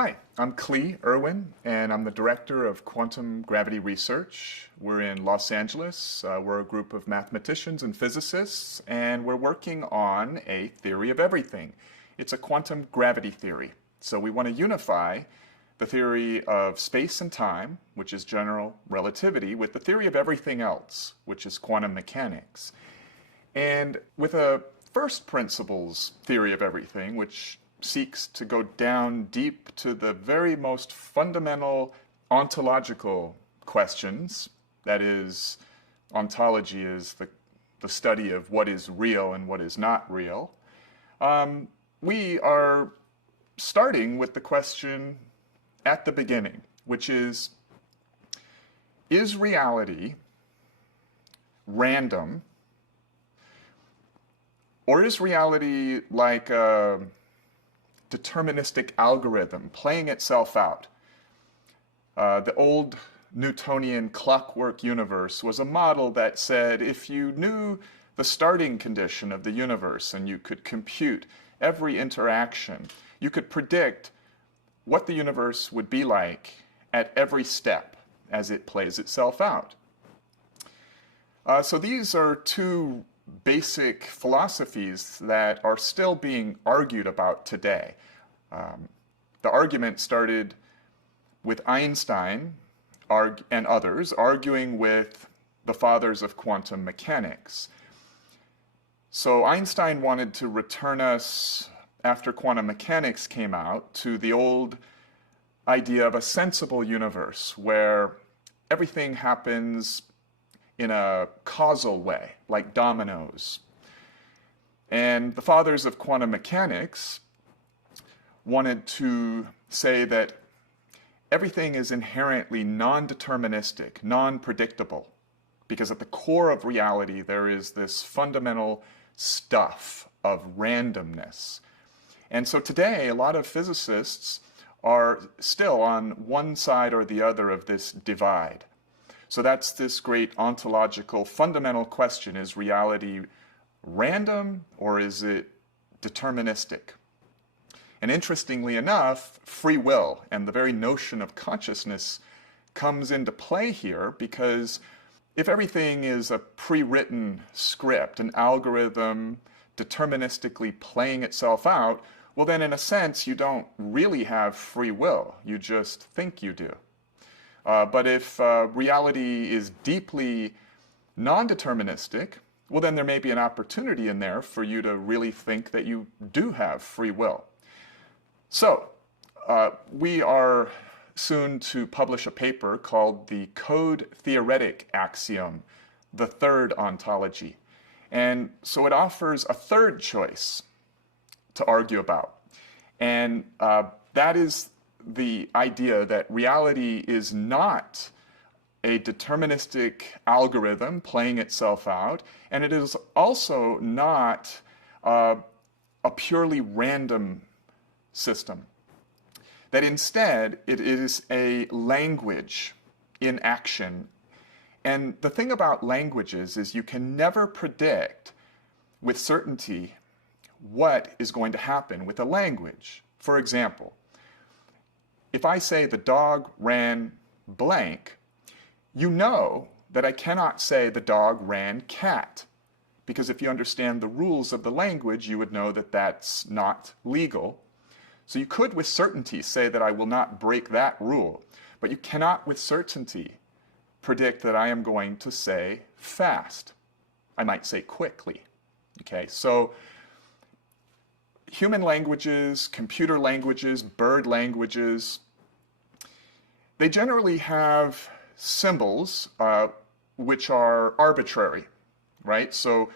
Hi, I'm Klee Irwin, and I'm the director of quantum gravity research. We're in Los Angeles. We're a group of mathematicians and physicists, and we're working on a theory of everything. It's a quantum gravity theory. So we want to unify the theory of space and time, which is general relativity, with the theory of everything else, which is quantum mechanics. And with a first principles theory of everything, which seeks to go down deep to the very most fundamental ontological questions. That is, ontology is the study of what is real and what is not real. We are starting with the question at the beginning, which is reality random, or is reality like a deterministic algorithm playing itself out? The old Newtonian clockwork universe was a model that said if you knew the starting condition of the universe and you could compute every interaction, you could predict what the universe would be like at every step as it plays itself out. So these are two basic philosophies that are still being argued about today. The argument started with Einstein and others arguing with the fathers of quantum mechanics. So Einstein wanted to return us, after quantum mechanics came out, to the old idea of a sensible universe where everything happens in a causal way, like dominoes. And the fathers of quantum mechanics wanted to say that everything is inherently non-deterministic, non-predictable, because at the core of reality there is this fundamental stuff of randomness. And so today a lot of physicists are still on one side or the other of this divide. So that's this great ontological fundamental question: is reality random or is it deterministic? And interestingly enough, free will and the very notion of consciousness comes into play here, because if everything is a pre-written script, an algorithm deterministically playing itself out, well then in a sense you don't really have free will, you just think you do. But if reality is deeply non-deterministic, well then there may be an opportunity in there for you to really think that you do have free will. So we are soon to publish a paper called the Code-Theoretic Axiom, the third ontology. And so it offers a third choice to argue about. And that is the idea that reality is not a deterministic algorithm playing itself out, and it is also not a purely random system. That instead it is a language in action. And the thing about languages is you can never predict with certainty what is going to happen with a language. For example, if I say the dog ran blank, you know that I cannot say the dog ran cat, because if you understand the rules of the language, you would know that that's not legal. So you could with certainty say that I will not break that rule, but you cannot with certainty predict that I am going to say fast. I might say quickly. Okay, so human languages, computer languages, bird languages, they generally have symbols which are arbitrary, right? So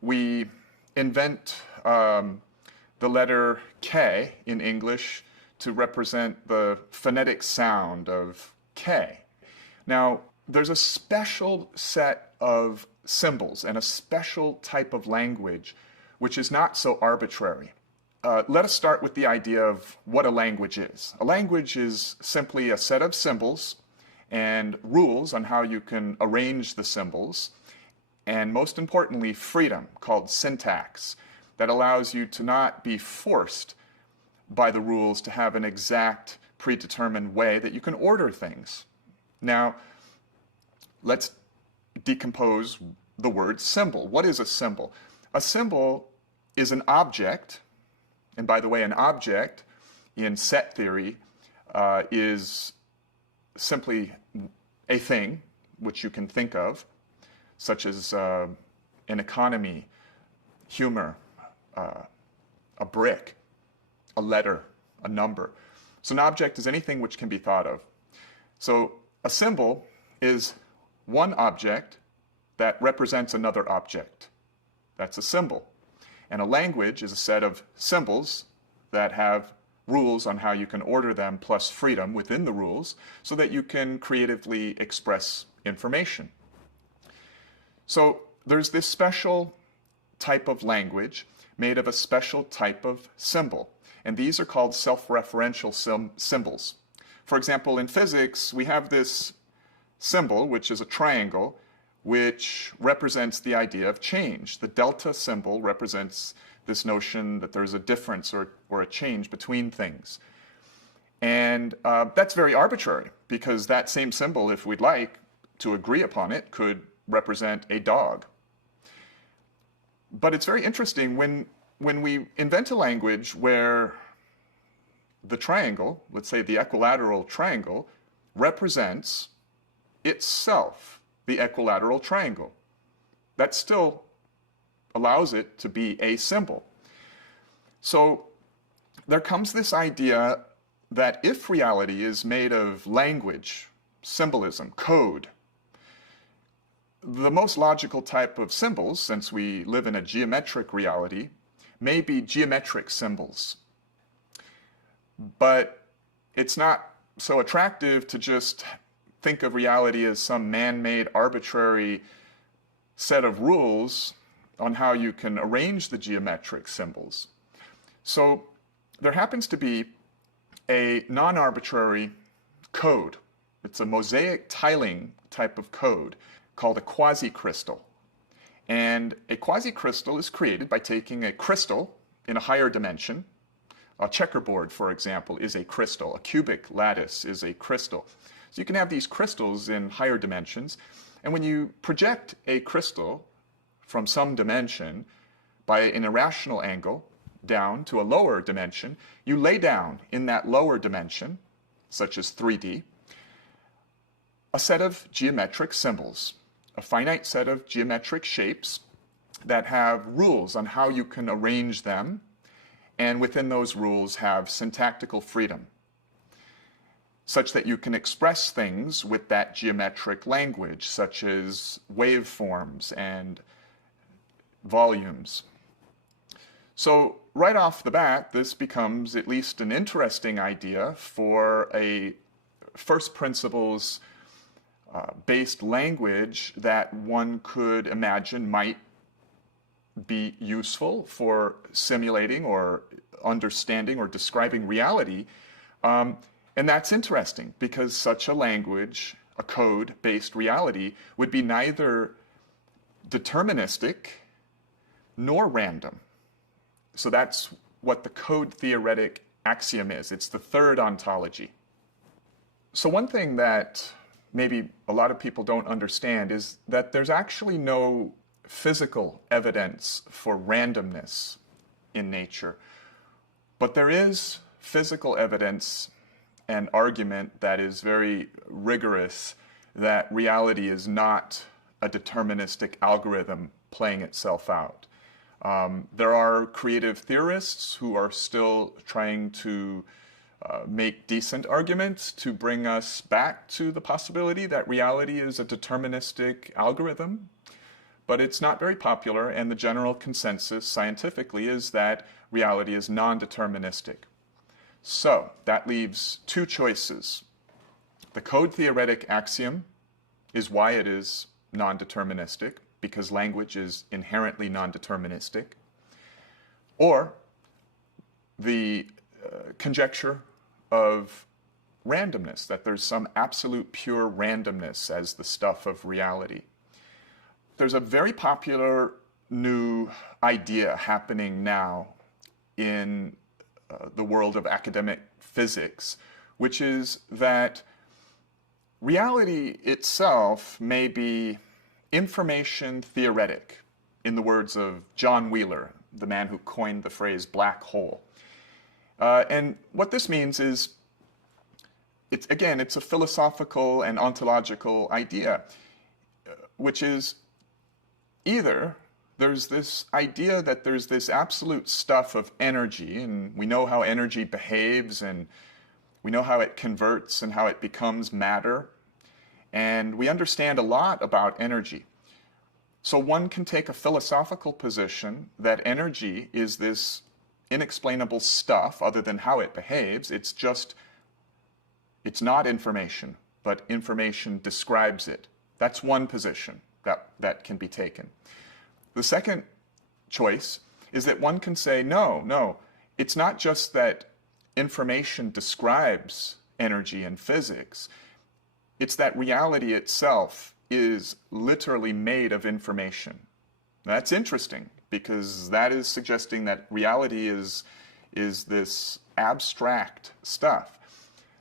we invent the letter K in English to represent the phonetic sound of K. Now, there's a special set of symbols and a special type of language which is not so arbitrary. Let us start with the idea of what a language is. A language is simply a set of symbols and rules on how you can arrange the symbols, and most importantly, freedom, called syntax, that allows you to not be forced by the rules to have an exact predetermined way that you can order things. Now, let's decompose the word symbol. What is a symbol? A symbol is an object, and by the way, an object in set theory is simply a thing which you can think of, such as an economy, humor, a brick, a letter, a number. So an object is anything which can be thought of. So a symbol is one object that represents another object. That's a symbol. And a language is a set of symbols that have rules on how you can order them, plus freedom within the rules, so that you can creatively express information. So there's this special type of language made of a special type of symbol, and these are called self-referential symbols. For example, in physics, we have this symbol, which is a triangle, which represents the idea of change. The delta symbol represents this notion that there's a difference or a change between things. And that's very arbitrary, because that same symbol, if we'd like to agree upon it, could represent a dog. But it's very interesting when we invent a language where the triangle, let's say the equilateral triangle, represents itself, the equilateral triangle. That still allows it to be a symbol. So there comes this idea that if reality is made of language, symbolism, code, the most logical type of symbols, since we live in a geometric reality, may be geometric symbols. But it's not so attractive to just think of reality as some man-made arbitrary set of rules on how you can arrange the geometric symbols. So there happens to be a non-arbitrary code. It's a mosaic tiling type of code called a quasi-crystal. And a quasi-crystal is created by taking a crystal in a higher dimension. A checkerboard, for example, is a crystal. A cubic lattice is a crystal. So you can have these crystals in higher dimensions. And when you project a crystal from some dimension by an irrational angle down to a lower dimension, you lay down in that lower dimension, such as 3D, a set of geometric symbols, a finite set of geometric shapes that have rules on how you can arrange them, and within those rules have syntactical freedom, such that you can express things with that geometric language, such as waveforms and volumes. So right off the bat, this becomes at least an interesting idea for a first principles based language that one could imagine might be useful for simulating or understanding or describing reality. And that's interesting, because such a language, a code-based reality, would be neither deterministic nor random. So that's what the code theoretic axiom is. It's the third ontology. So one thing that maybe a lot of people don't understand is that there's actually no physical evidence for randomness in nature, but there is physical evidence and argument that is very rigorous that reality is not a deterministic algorithm playing itself out. There are creative theorists who are still trying to make decent arguments to bring us back to the possibility that reality is a deterministic algorithm, but it's not very popular, and the general consensus scientifically is that reality is non-deterministic. So that leaves two choices. The code theoretic axiom is why it is non-deterministic, because language is inherently non-deterministic, or the conjecture of randomness, that there's some absolute pure randomness as the stuff of reality. There's a very popular new idea happening now in the world of academic physics, which is that reality itself may be information theoretic, in the words of John Wheeler, the man who coined the phrase black hole. And what this means is, it's a philosophical and ontological idea, which is either there's this idea that there's this absolute stuff of energy, and we know how energy behaves, and we know how it converts and how it becomes matter, and we understand a lot about energy. So one can take a philosophical position that energy is this inexplainable stuff other than how it behaves. It's not information, but information describes it. That's one position that can be taken. The second choice is that one can say, no, it's not just that information describes energy and physics. It's that reality itself is literally made of information. That's interesting, because that is suggesting that reality is this abstract stuff.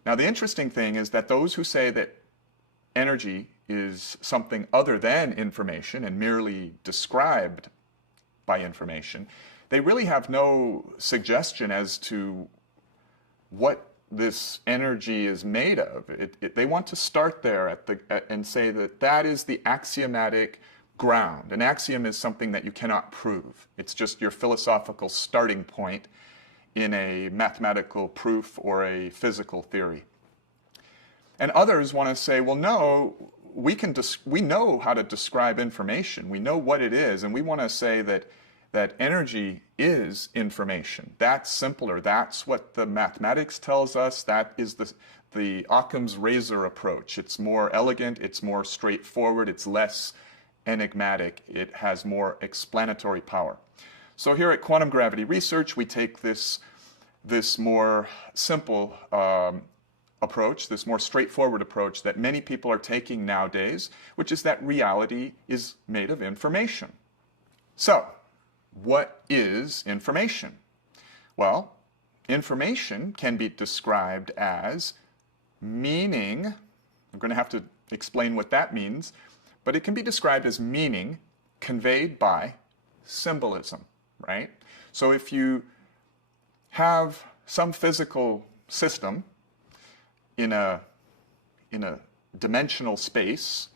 Now, the interesting thing is that those who say that energy is something other than information and merely described by information, they really have no suggestion as to what this energy is made of. They want to start there and say that that is the axiomatic ground. An axiom is something that you cannot prove. It's just your philosophical starting point in a mathematical proof or a physical theory. And others want to say, well, no, we know how to describe information. We know what it is, and we want to say that energy is information. That's simpler. That's what the mathematics tells us. That is the Occam's razor approach. It's more elegant, it's more straightforward, it's less enigmatic, it has more explanatory power. So here at Quantum Gravity Research, we take this more simple approach, this more straightforward approach that many people are taking nowadays, which is that reality is made of information. So, what is information? Well, information can be described as meaning. I'm going to have to explain what that means, but it can be described as meaning conveyed by symbolism, right? So if you have some physical system in a dimensional space,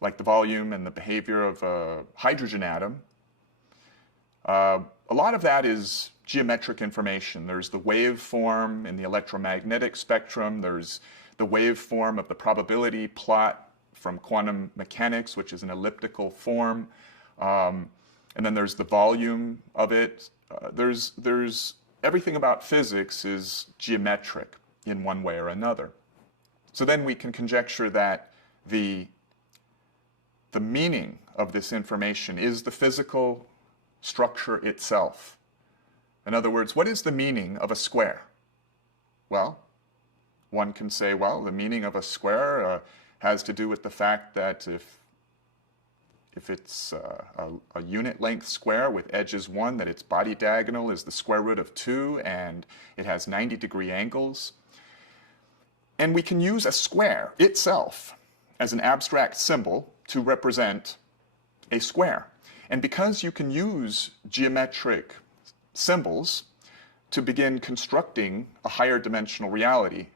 like the volume and the behavior of a hydrogen atom, a lot of that is geometric information. There's the waveform in the electromagnetic spectrum. There's the waveform of the probability plot from quantum mechanics, which is an elliptical form. And then there's the volume of it. There's everything about physics is geometric in one way or another. So then we can conjecture that the meaning of this information is the physical structure itself. In other words, what is the meaning of a square? Well, one can say, well, the meaning of a square has to do with the fact that if it's a unit length square with edges 1, that its body diagonal is the square root of 2, and it has 90-degree angles. And we can use a square itself as an abstract symbol to represent a square. And because you can use geometric symbols to begin constructing a higher dimensional reality,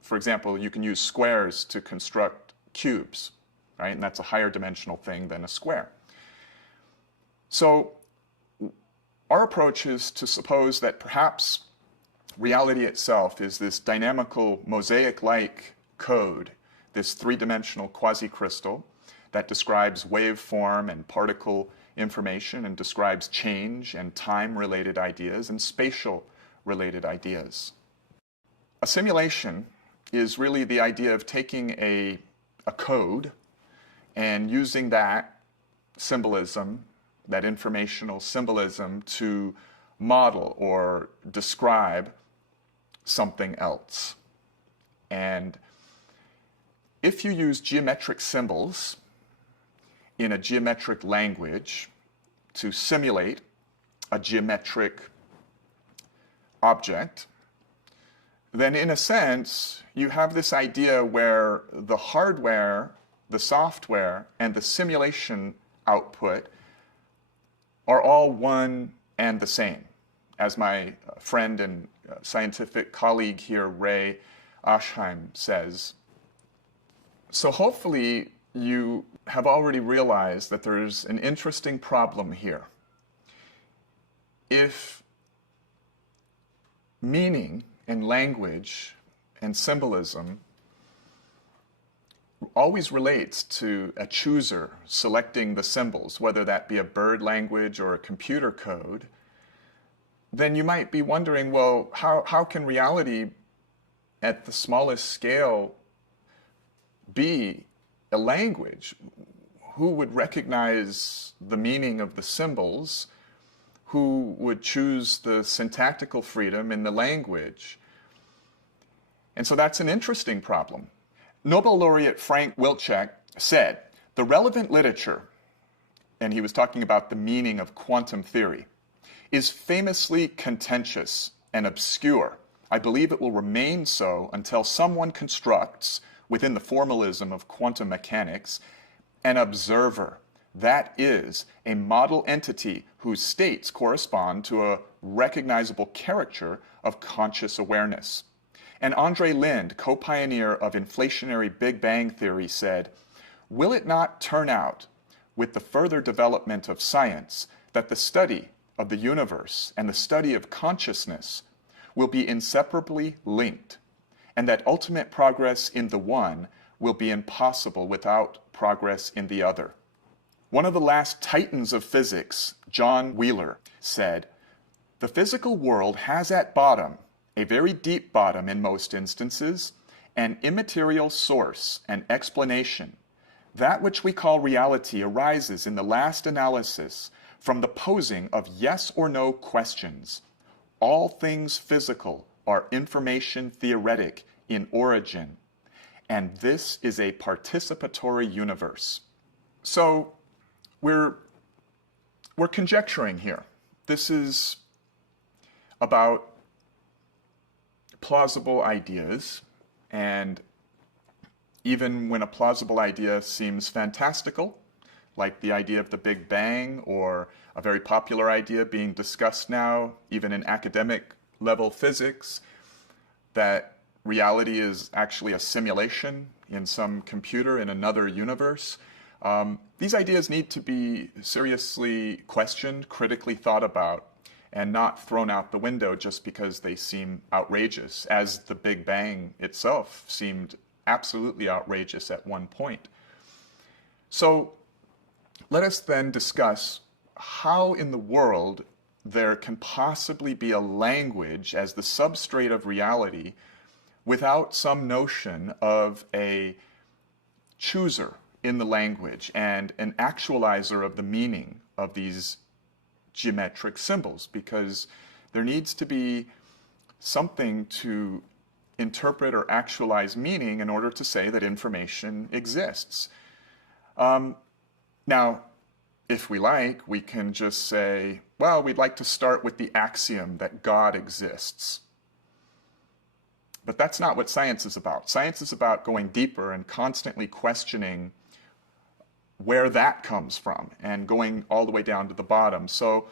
for example, you can use squares to construct cubes, right? And that's a higher dimensional thing than a square. So our approach is to suppose that perhaps reality itself is this dynamical mosaic-like code, this three-dimensional quasi-crystal that describes waveform and particle information and describes change and time-related ideas and spatial-related ideas. A simulation is really the idea of taking a code and using that symbolism, that informational symbolism, to model or describe something else. And if you use geometric symbols in a geometric language to simulate a geometric object, then in a sense, you have this idea where the hardware, the software, and the simulation output are all one and the same. As my friend and scientific colleague here, Ray Oshheim, says. So hopefully you have already realized that there's an interesting problem here. If meaning and language and symbolism always relates to a chooser selecting the symbols, whether that be a bird language or a computer code, then you might be wondering, well, how can reality at the smallest scale be a language? Who would recognize the meaning of the symbols? Who would choose the syntactical freedom in the language? And so that's an interesting problem. Nobel laureate Frank Wilczek said, the relevant literature, and he was talking about the meaning of quantum theory, is famously contentious and obscure. I believe it will remain so until someone constructs, within the formalism of quantum mechanics, an observer. That is, a model entity whose states correspond to a recognizable caricature of conscious awareness. And Andre Linde, co-pioneer of inflationary Big Bang theory, said, will it not turn out, with the further development of science, that the study of the universe and the study of consciousness will be inseparably linked, and that ultimate progress in the one will be impossible without progress in the other? One of the last titans of physics, John Wheeler, said, the physical world has at bottom, a very deep bottom in most instances, an immaterial source and explanation. That which we call reality arises in the last analysis from the posing of yes or no questions. All things physical are information theoretic in origin, and this is a participatory universe. So we're conjecturing here. This is about plausible ideas, and even when a plausible idea seems fantastical, like the idea of the Big Bang, or a very popular idea being discussed now, even in academic level physics, that reality is actually a simulation in some computer in another universe. These ideas need to be seriously questioned, critically thought about, and not thrown out the window just because they seem outrageous, as the Big Bang itself seemed absolutely outrageous at one point. So let us then discuss how in the world there can possibly be a language as the substrate of reality without some notion of a chooser in the language and an actualizer of the meaning of these geometric symbols, because there needs to be something to interpret or actualize meaning in order to say that information exists. Now, if we like, we can just say, well, we'd like to start with the axiom that God exists. But that's not what science is about. Science is about going deeper and constantly questioning where that comes from and going all the way down to the bottom. So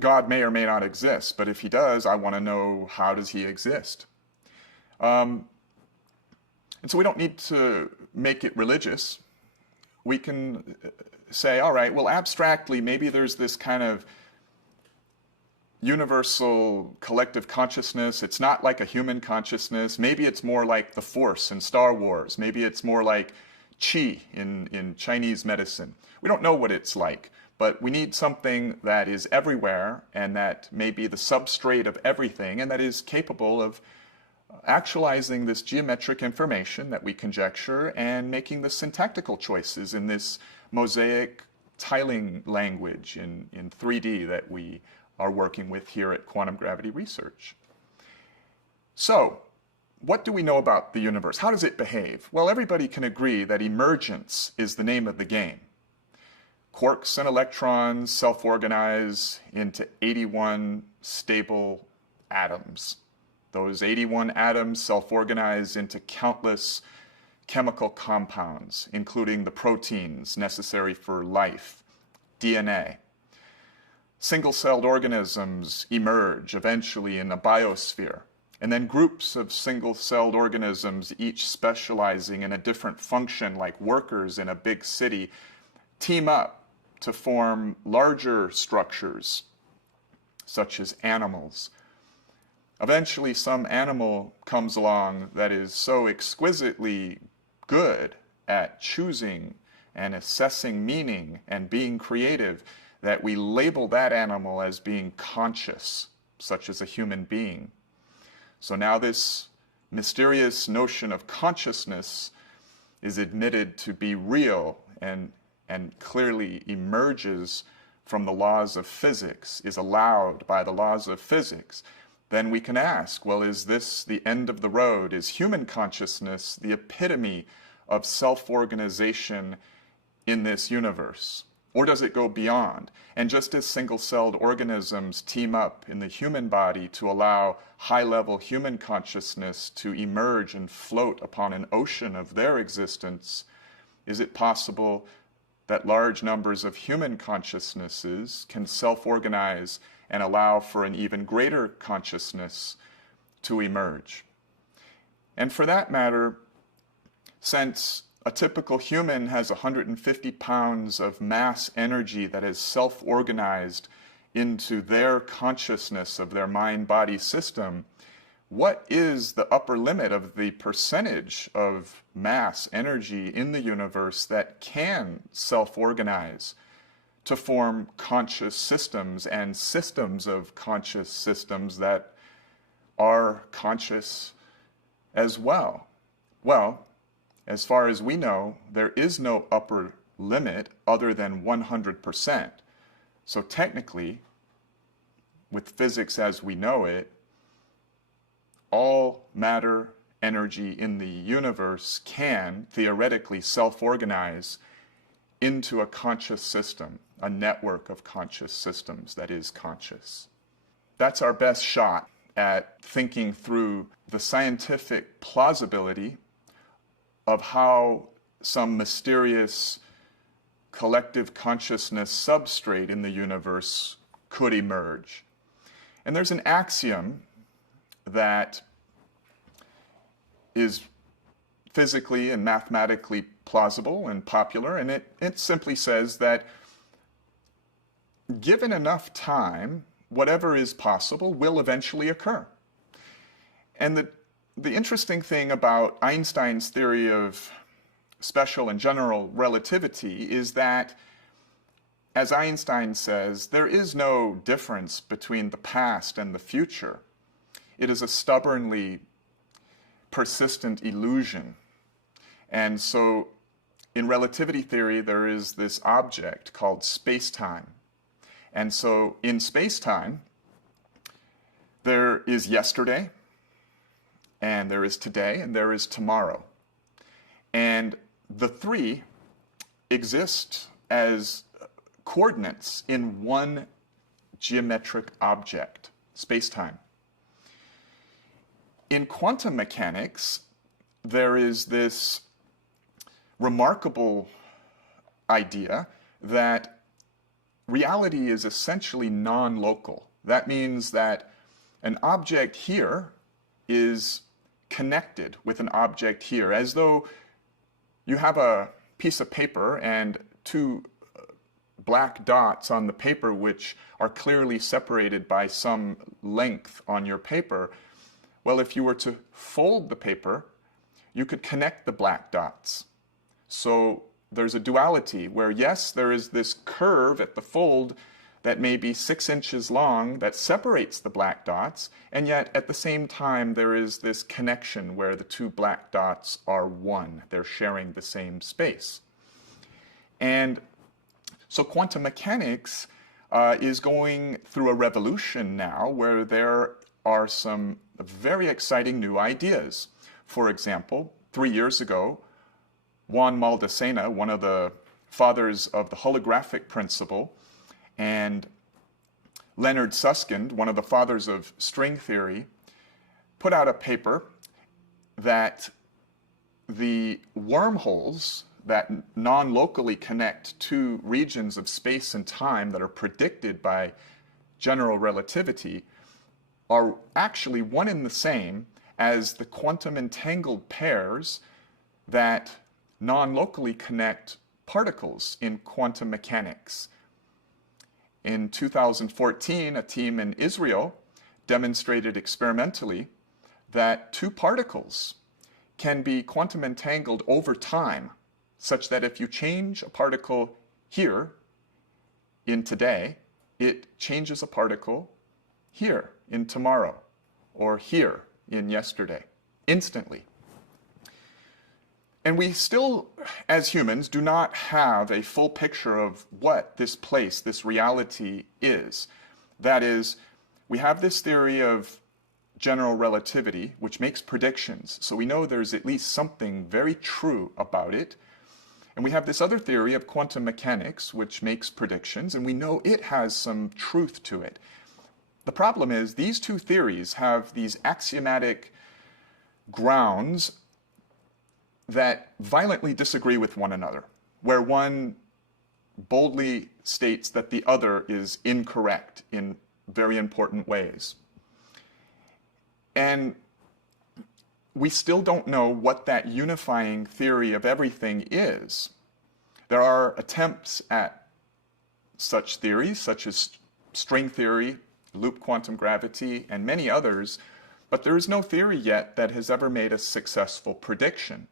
God may or may not exist, but if he does, I want to know, how does he exist? And so we don't need to make it religious. We can say, all right, well, abstractly, maybe there's this kind of universal collective consciousness. It's not like a human consciousness. Maybe it's more like the Force in Star Wars. Maybe it's more like Qi in Chinese medicine. We don't know what it's like, but we need something that is everywhere and that may be the substrate of everything and that is capable of actualizing this geometric information that we conjecture and making the syntactical choices in this mosaic tiling language in 3D that we are working with here at Quantum Gravity Research. So, what do we know about the universe? How does it behave? Well, everybody can agree that emergence is the name of the game. Quarks and electrons self-organize into 81 stable atoms. Those 81 atoms self-organize into countless chemical compounds, including the proteins necessary for life, DNA. Single-celled organisms emerge eventually in a biosphere, and then groups of single-celled organisms, each specializing in a different function, like workers in a big city, team up to form larger structures, such as animals. Eventually, some animal comes along that is so exquisitely good at choosing and assessing meaning and being creative that we label that animal as being conscious, such as a human being. So now this mysterious notion of consciousness is admitted to be real and clearly emerges from the laws of physics, is allowed by the laws of physics. Then we can ask, well, is this the end of the road? Is human consciousness the epitome of self-organization in this universe? Or does it go beyond? And just as single-celled organisms team up in the human body to allow high-level human consciousness to emerge and float upon an ocean of their existence, is it possible that large numbers of human consciousnesses can self-organize and allow for an even greater consciousness to emerge? And for that matter, since a typical human has 150 pounds of mass energy that is self-organized into their consciousness of their mind-body system, what is the upper limit of the percentage of mass energy in the universe that can self-organize to form conscious systems and systems of conscious systems that are conscious as well? Well, as far as we know, there is no upper limit other than 100%. So technically, with physics as we know it, all matter, energy in the universe can theoretically self-organize into a conscious system, a network of conscious systems that is conscious. That's our best shot at thinking through the scientific plausibility of how some mysterious collective consciousness substrate in the universe could emerge. And there's an axiom that is physically and mathematically plausible and popular, and it simply says that given enough time, whatever is possible will eventually occur. And the interesting thing about Einstein's theory of special and general relativity is that, as Einstein says, there is no difference between the past and the future. It is a stubbornly persistent illusion. And so in relativity theory, there is this object called space-time. And so in space-time, there is yesterday, and there is today, and there is tomorrow. And the three exist as coordinates in one geometric object, space-time. In quantum mechanics, there is this remarkable idea that reality is essentially non-local. That means that an object here is connected with an object here, as though you have a piece of paper and two black dots on the paper which are clearly separated by some length on your paper. Well, if you were to fold the paper, you could connect the black dots. So there's a duality where, yes, there is this curve at the fold that may be 6 inches long that separates the black dots, and yet at the same time there is this connection where the two black dots are one. They're sharing the same space. And so quantum mechanics is going through a revolution now where there are some very exciting new ideas. For example, 3 years ago, Juan Maldacena, one of the fathers of the holographic principle, and Leonard Susskind, one of the fathers of string theory, put out a paper that the wormholes that non-locally connect two regions of space and time that are predicted by general relativity are actually one and the same as the quantum entangled pairs that non-locally connect particles in quantum mechanics. In 2014, a team in Israel demonstrated experimentally that two particles can be quantum entangled over time, such that if you change a particle here in today, it changes a particle here in tomorrow, or here in yesterday, instantly. And we still, as humans, do not have a full picture of what this place, this reality is. That is, we have this theory of general relativity, which makes predictions. So we know there's at least something very true about it. And we have this other theory of quantum mechanics, which makes predictions, and we know it has some truth to it. The problem is these two theories have these axiomatic grounds that violently disagree with one another, where one boldly states that the other is incorrect in very important ways. And we still don't know what that unifying theory of everything is. There are attempts at such theories, such as string theory, loop quantum gravity, and many others, but there is no theory yet that has ever made a successful prediction.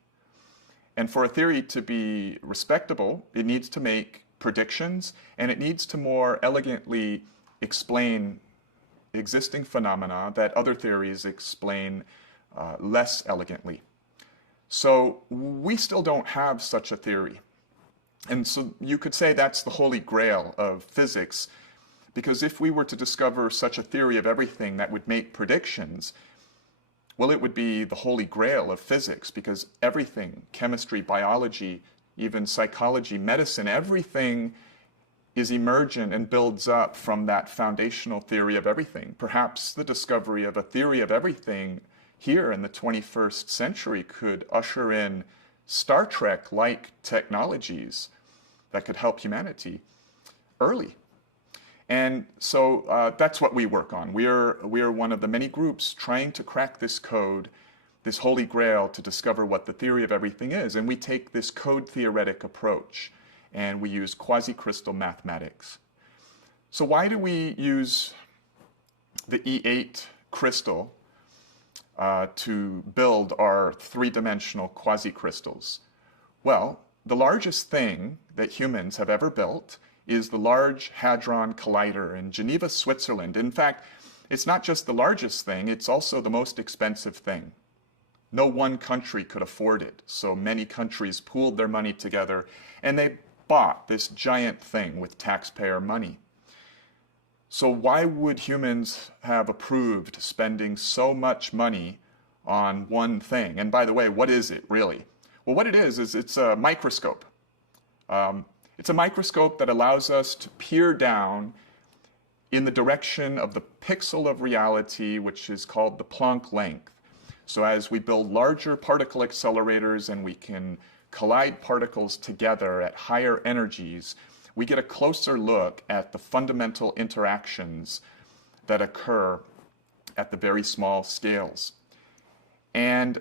And for a theory to be respectable, it needs to make predictions, and it needs to more elegantly explain existing phenomena that other theories explain less elegantly. So we still don't have such a theory. And so you could say that's the holy grail of physics, because if we were to discover such a theory of everything that would make predictions, well, it would be the holy grail of physics, because everything, chemistry, biology, even psychology, medicine, everything is emergent and builds up from that foundational theory of everything. Perhaps the discovery of a theory of everything here in the 21st century could usher in Star Trek-like technologies that could help humanity early. And so that's what we work on. We are one of the many groups trying to crack this code, this holy grail, to discover what the theory of everything is. And we take this code theoretic approach, and we use quasi-crystal mathematics. So why do we use the E8 crystal to build our three-dimensional quasi-crystals? Well, the largest thing that humans have ever built is the Large Hadron Collider in Geneva, Switzerland. In fact, it's not just the largest thing, it's also the most expensive thing. No one country could afford it, so many countries pooled their money together, and they bought this giant thing with taxpayer money. So why would humans have approved spending so much money on one thing? And by the way, what is it really? Well, what it is it's a microscope. It's a microscope that allows us to peer down in the direction of the pixel of reality, which is called the Planck length. So as we build larger particle accelerators and we can collide particles together at higher energies, we get a closer look at the fundamental interactions that occur at the very small scales. And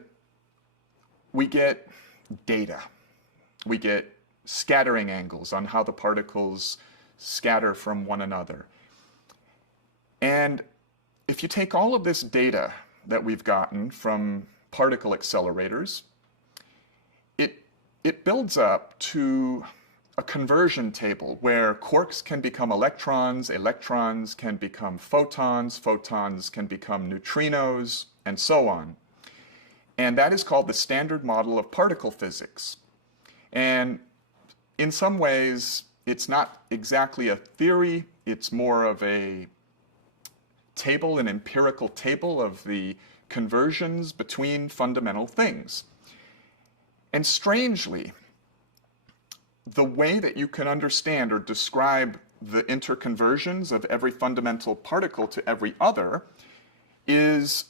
we get data. We get scattering angles on how the particles scatter from one another. And if you take all of this data that we've gotten from particle accelerators, it builds up to a conversion table where quarks can become electrons, electrons can become photons, photons can become neutrinos, and so on. And that is called the standard model of particle physics. And in some ways, it's not exactly a theory, it's more of a table, an empirical table of the conversions between fundamental things. And strangely, the way that you can understand or describe the interconversions of every fundamental particle to every other is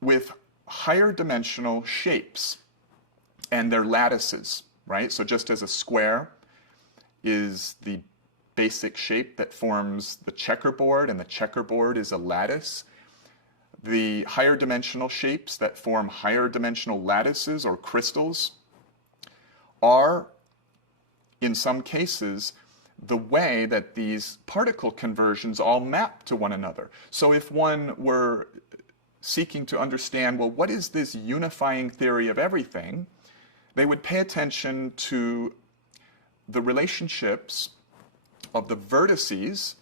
with higher dimensional shapes and their lattices, right? So just as a square is the basic shape that forms the checkerboard, and the checkerboard is a lattice, the higher dimensional shapes that form higher dimensional lattices or crystals are, in some cases, the way that these particle conversions all map to one another. So if one were seeking to understand, well, what is this unifying theory of everything, they would pay attention to the relationships of the vertices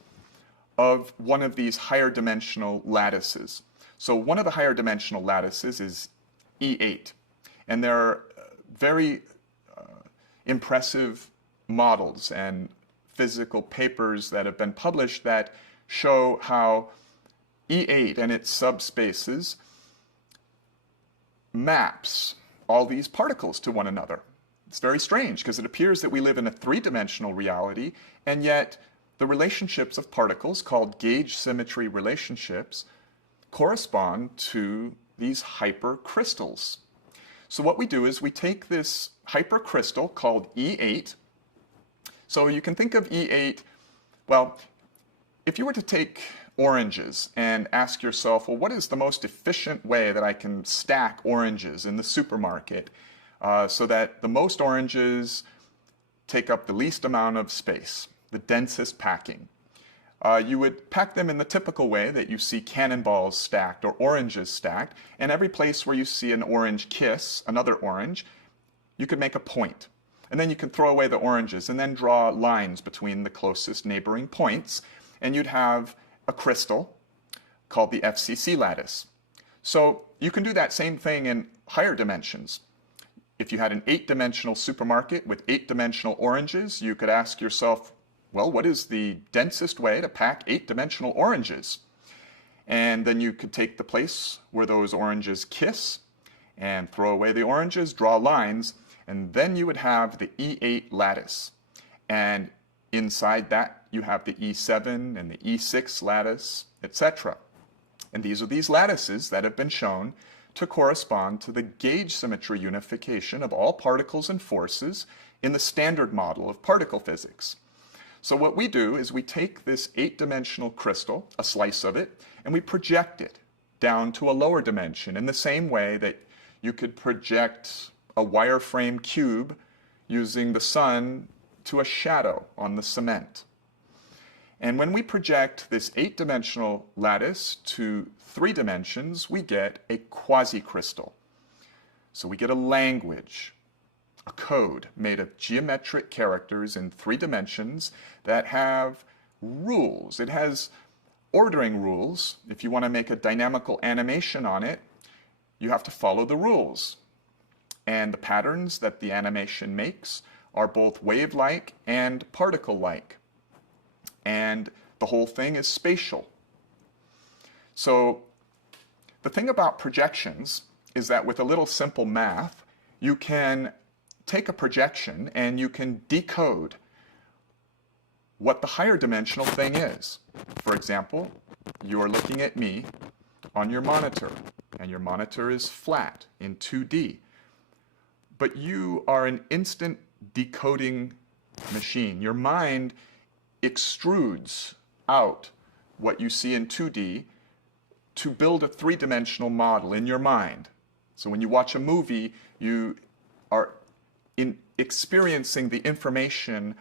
of one of these higher dimensional lattices. So one of the higher dimensional lattices is E8. And there are very impressive models and physical papers that have been published that show how E8 and its subspaces maps all these particles to one another. It's very strange because it appears that we live in a three-dimensional reality, and yet the relationships of particles, called gauge symmetry relationships, correspond to these hypercrystals. So what we do is we take this hypercrystal called E8. So you can think of E8, well, if you were to take oranges and ask yourself, well, what is the most efficient way that I can stack oranges in the supermarket so that the most oranges take up the least amount of space, the densest packing? You would pack them in the typical way that you see cannonballs stacked or oranges stacked, and every place where you see an orange kiss another orange, you could make a point. And then you can throw away the oranges and then draw lines between the closest neighboring points, and you'd have a crystal called the FCC lattice. So you can do that same thing in higher dimensions. If you had an 8-dimensional supermarket with 8-dimensional oranges, you could ask yourself, well, what is the densest way to pack 8-dimensional oranges? And then you could take the place where those oranges kiss and throw away the oranges, draw lines, and then you would have the E8 lattice. And inside that, you have the E7 and the E6 lattice, etc. And these are these lattices that have been shown to correspond to the gauge symmetry unification of all particles and forces in the standard model of particle physics. So what we do is we take this 8-dimensional crystal, a slice of it, and we project it down to a lower dimension in the same way that you could project a wireframe cube using the sun to a shadow on the cement. And when we project this 8-dimensional lattice to 3 dimensions, we get a quasi-crystal. So we get a language, a code made of geometric characters in 3 dimensions that have rules. It has ordering rules. If you want to make a dynamical animation on it, you have to follow the rules. And the patterns that the animation makes are both wave-like and particle-like. And the whole thing is spatial. So the thing about projections is that with a little simple math, you can take a projection and you can decode what the higher dimensional thing is. For example, you're looking at me on your monitor, and your monitor is flat in 2D. But you are an instant decoding machine. Your mind extrudes out what you see in 2D to build a 3-dimensional model in your mind. So when you watch a movie, you are experiencing the information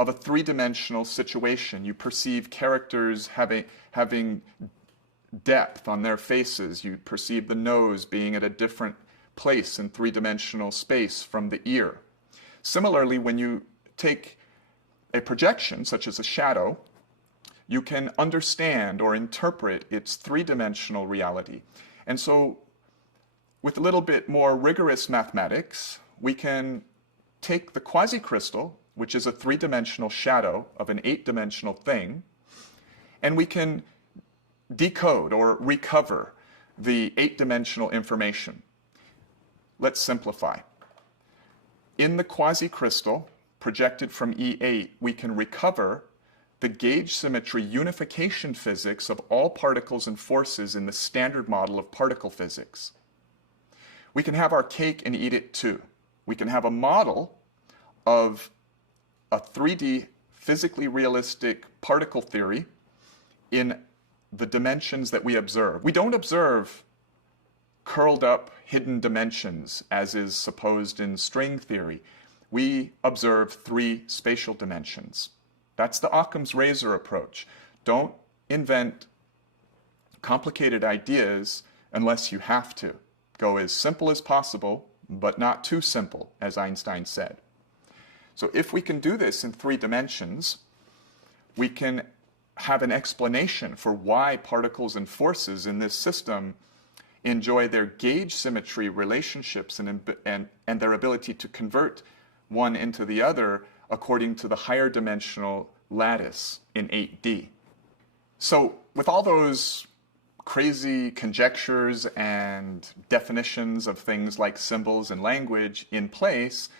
of a 3-dimensional situation. You perceive characters having depth on their faces. You perceive the nose being at a different place in 3-dimensional space from the ear. Similarly, when you take a projection, such as a shadow, you can understand or interpret its 3-dimensional reality. And so, with a little bit more rigorous mathematics, we can take the quasi-crystal, which is a 3-dimensional shadow of an 8-dimensional thing, and we can decode or recover the 8-dimensional information. Let's simplify. In the quasi-crystal, projected from E8, we can recover the gauge symmetry unification physics of all particles and forces in the standard model of particle physics. We can have our cake and eat it too. We can have a model of a 3D physically realistic particle theory in the dimensions that we observe. We don't observe curled up hidden dimensions as is supposed in string theory. We observe 3 spatial dimensions. That's the Occam's razor approach. Don't invent complicated ideas unless you have to. Go as simple as possible, but not too simple, as Einstein said. So if we can do this in 3 dimensions, we can have an explanation for why particles and forces in this system enjoy their gauge symmetry relationships and their ability to convert one into the other according to the higher dimensional lattice in 8D. So with all those crazy conjectures and definitions of things like symbols and language in place,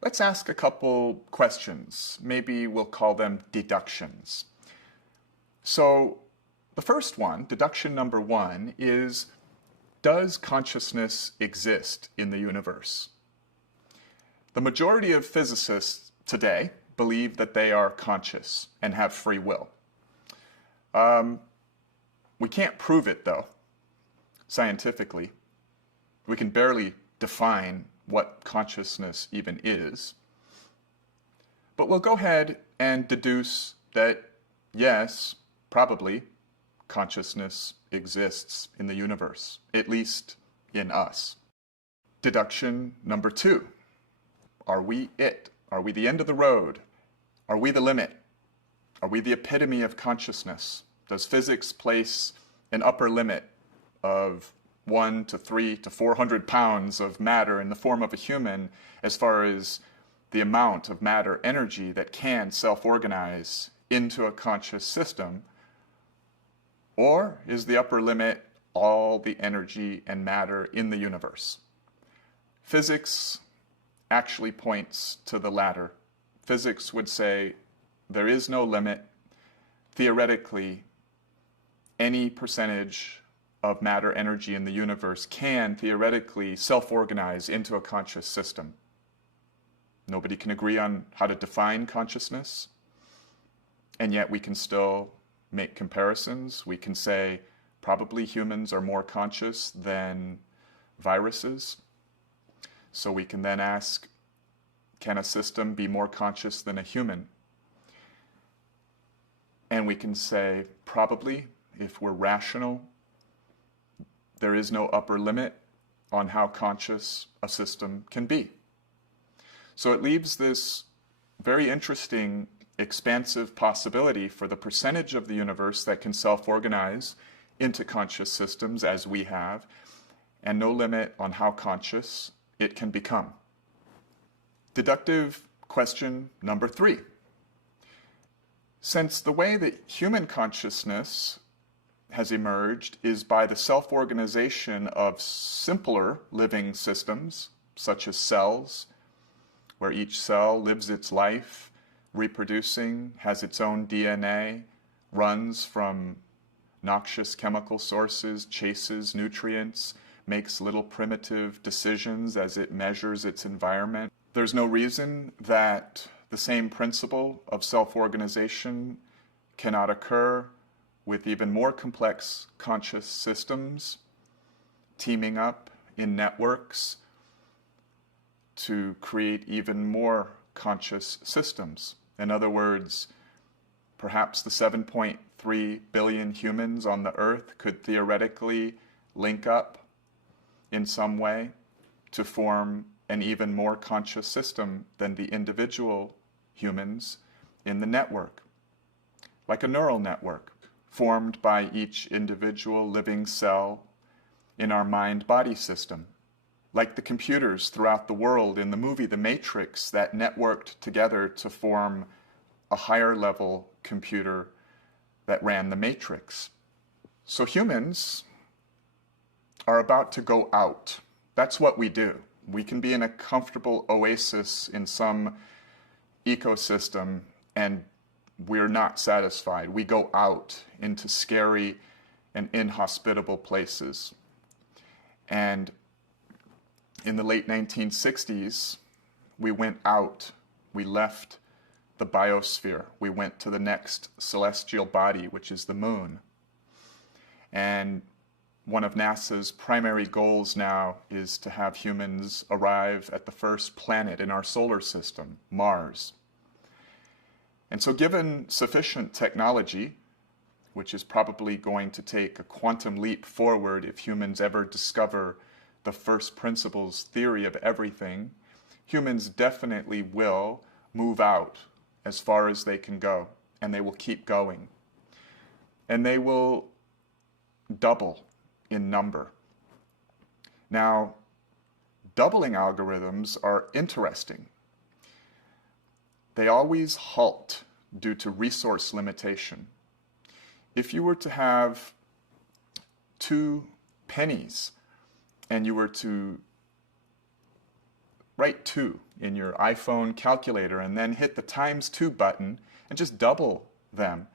let's ask a couple questions. Maybe we'll call them deductions. So the first one, deduction number 1, is, does consciousness exist in the universe? The majority of physicists today believe that they are conscious and have free will. We can't prove it, though, scientifically. We can barely define what consciousness even is. But we'll go ahead and deduce that, yes, probably, consciousness exists in the universe, at least in us. Deduction number 2. Are we it? Are we the end of the road? Are we the limit? Are we the epitome of consciousness? Does physics place an upper limit of 1 to 3 to 400 pounds of matter in the form of a human as far as the amount of matter energy that can self-organize into a conscious system? Or is the upper limit all the energy and matter in the universe? Physics actually points to the latter. Physics would say there is no limit. Theoretically, any percentage of matter energy in the universe can theoretically self-organize into a conscious system. Nobody can agree on how to define consciousness, and yet we can still make comparisons. We can say probably humans are more conscious than viruses. So we can then ask, can a system be more conscious than a human? And we can say, probably, if we're rational, there is no upper limit on how conscious a system can be. So it leaves this very interesting, expansive possibility for the percentage of the universe that can self-organize into conscious systems as we have, and no limit on how conscious it can become. Deductive question number 3. Since the way that human consciousness has emerged is by the self-organization of simpler living systems, such as cells, where each cell lives its life, reproducing, has its own DNA, runs from noxious chemical sources, chases nutrients, makes little primitive decisions as it measures its environment. There's no reason that the same principle of self-organization cannot occur with even more complex conscious systems teaming up in networks to create even more conscious systems. In other words, perhaps the 7.3 billion humans on the earth could theoretically link up in some way to form an even more conscious system than the individual humans in the network, like a neural network formed by each individual living cell in our mind-body system, like the computers throughout the world in the movie The Matrix that networked together to form a higher level computer that ran the Matrix. So humans are about to go out. That's what we do. We can be in a comfortable oasis in some ecosystem and we're not satisfied. We go out into scary and inhospitable places. And in the late 1960s, we went out. We left the biosphere. We went to the next celestial body, which is the moon. And one of NASA's primary goals now is to have humans arrive at the first planet in our solar system, Mars. And so given sufficient technology, which is probably going to take a quantum leap forward if humans ever discover the first principles theory of everything, humans definitely will move out as far as they can go, and they will keep going. And they will double in number. Now, doubling algorithms are interesting. They always halt due to resource limitation. If you were to have 2 pennies and you were to write 2 in your iPhone calculator and then hit the times 2 button and just double them,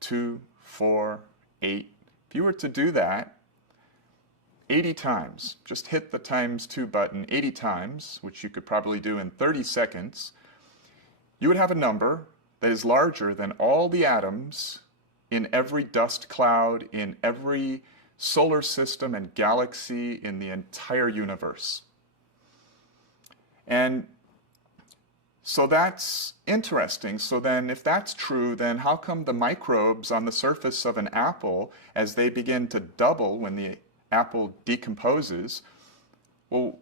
2, 4, 8. If you were to do that 80 times, just hit the times 2 button 80 times, which you could probably do in 30 seconds, you would have a number that is larger than all the atoms in every dust cloud, in every solar system and galaxy in the entire universe. And so that's interesting. So then if that's true, then how come the microbes on the surface of an apple, as they begin to double when the apple decomposes, well,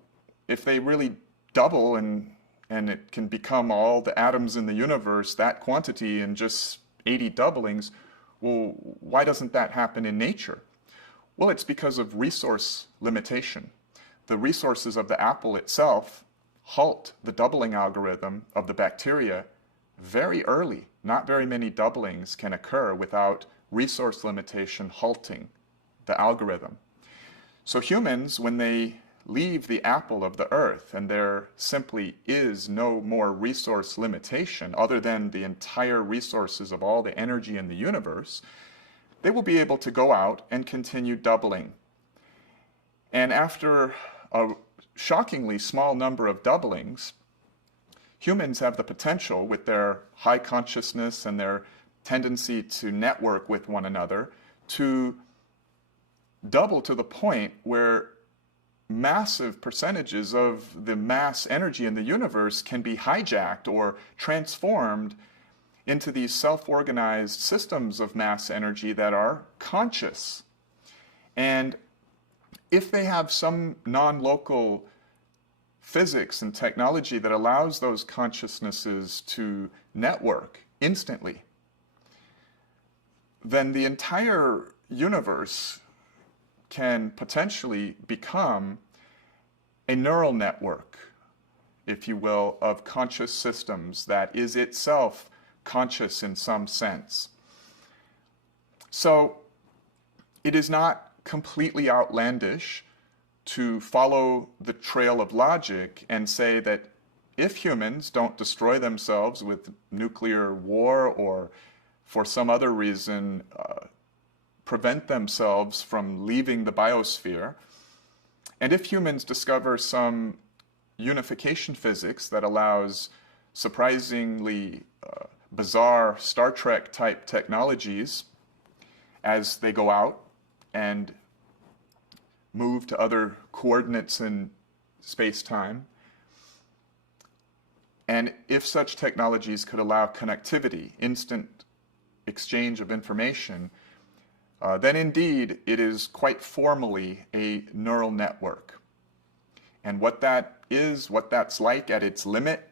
if they really double and it can become all the atoms in the universe, that quantity in just 80 doublings, well, why doesn't that happen in nature? Well, it's because of resource limitation. The resources of the apple itself halt the doubling algorithm of the bacteria very early. Not very many doublings can occur without resource limitation halting the algorithm. So humans, when they leave the apple of the earth and there simply is no more resource limitation other than the entire resources of all the energy in the universe, they will be able to go out and continue doubling. And after a shockingly small number of doublings, humans have the potential, with their high consciousness and their tendency to network with one another, to double to the point where massive percentages of the mass energy in the universe can be hijacked or transformed into these self-organized systems of mass energy that are conscious. And if they have some non-local physics and technology that allows those consciousnesses to network instantly, then the entire universe can potentially become a neural network, if you will, of conscious systems that is itself conscious in some sense. So it is not completely outlandish to follow the trail of logic and say that if humans don't destroy themselves with nuclear war or for some other reason prevent themselves from leaving the biosphere, and if humans discover some unification physics that allows surprisingly bizarre Star Trek type technologies as they go out and move to other coordinates in space-time, and if such technologies could allow connectivity, instant exchange of information, then indeed it is quite formally a neural network. And what that is, what that's like at its limit,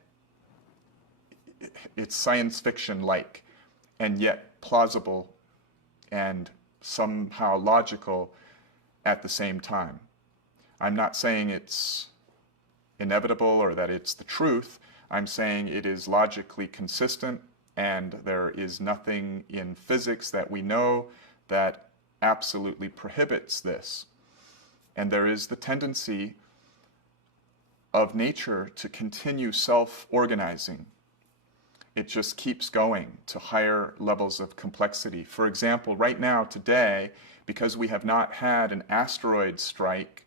it's science fiction-like, and yet plausible and somehow logical at the same time. I'm not saying it's inevitable or that it's the truth. I'm saying it is logically consistent, and there is nothing in physics that we know that absolutely prohibits this. And there is the tendency of nature to continue self-organizing. it just keeps going to higher levels of complexity. For example, right now, today, because we have not had an asteroid strike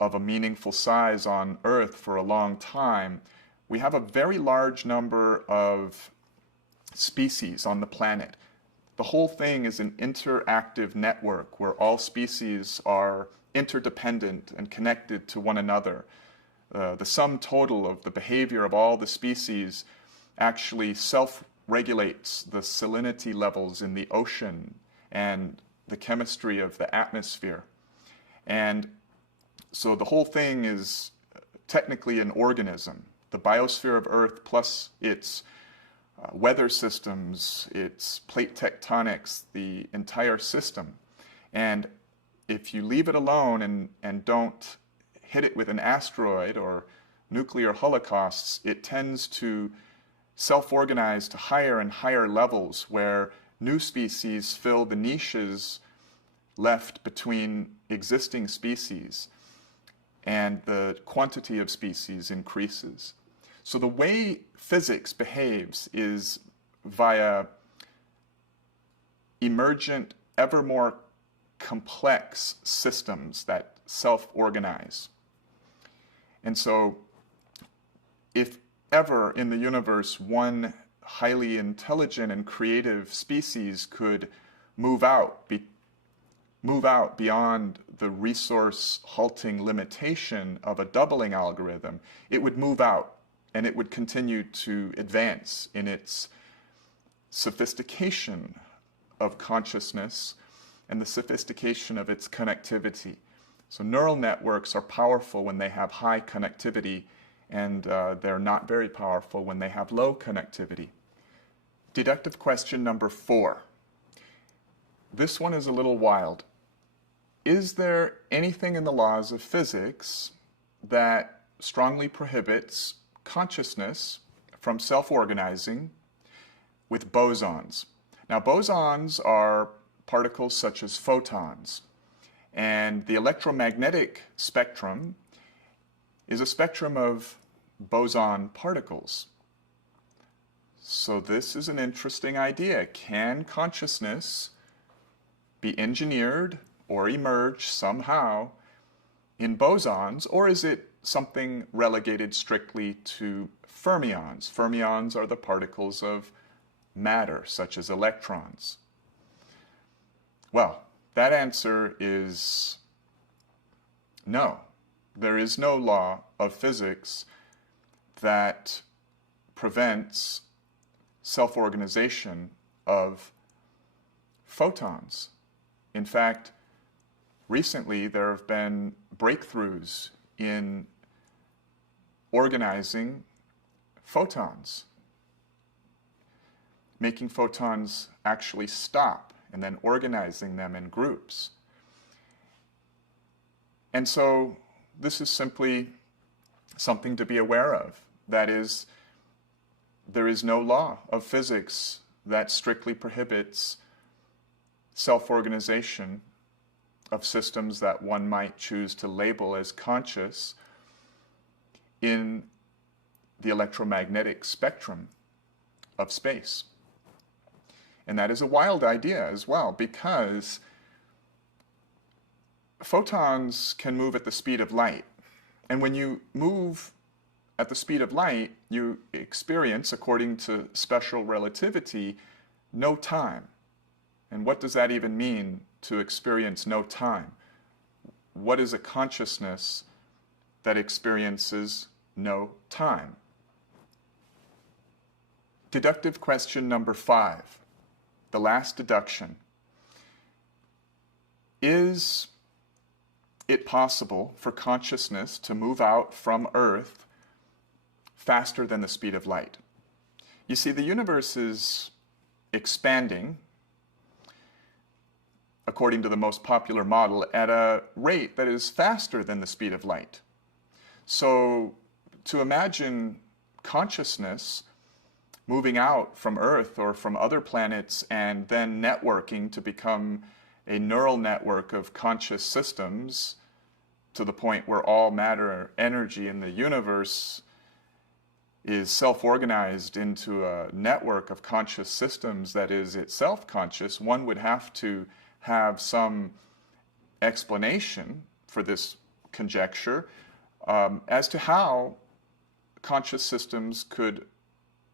of a meaningful size on Earth for a long time, we have a very large number of species on the planet. The whole thing is an interactive network where all species are interdependent and connected to one another. The sum total of the behavior of all the species actually self-regulates the salinity levels in the ocean and the chemistry of the atmosphere. And so the whole thing is technically an organism. The biosphere of Earth plus its weather systems, its plate tectonics, the entire system. And if you leave it alone and don't hit it with an asteroid or nuclear holocausts, it tends to self-organize to higher and higher levels where new species fill the niches left between existing species, and the quantity of species increases. So the way physics behaves is via emergent, ever more complex systems that self-organize. And so if ever in the universe one highly intelligent and creative species could move out beyond the resource halting limitation of a doubling algorithm, it would move out and it would continue to advance in its sophistication of consciousness and the sophistication of its connectivity. So neural networks are powerful when they have high connectivity, and they're not very powerful when they have low connectivity. Deductive question number 4. This one is a little wild. Is there anything in the laws of physics that strongly prohibits consciousness from self-organizing with bosons? Now, bosons are particles such as photons, and the electromagnetic spectrum is a spectrum of boson particles. So this is an interesting idea. Can consciousness be engineered or emerge somehow in bosons, or is it something relegated strictly to fermions? Fermions are the particles of matter, such as electrons. Well, that answer is no. There is no law of physics that prevents self-organization of photons. In fact, recently there have been breakthroughs in organizing photons, making photons actually stop and then organizing them in groups. And so this is simply something to be aware of. That is, there is no law of physics that strictly prohibits self-organization of systems that one might choose to label as conscious in the electromagnetic spectrum of space. And that is a wild idea as well, because photons can move at the speed of light. And when you move at the speed of light, you experience, according to special relativity, no time. And what does that even mean, to experience no time? What is a consciousness that experiences no time? Deductive question number 5, the last deduction. Is it possible for consciousness to move out from Earth faster than the speed of light? You see, the universe is expanding, according to the most popular model, at a rate that is faster than the speed of light. So to imagine consciousness moving out from Earth or from other planets and then networking to become a neural network of conscious systems to the point where all matter energy in the universe is self-organized into a network of conscious systems that is itself conscious, one would have to have some explanation for this conjecture as to how conscious systems could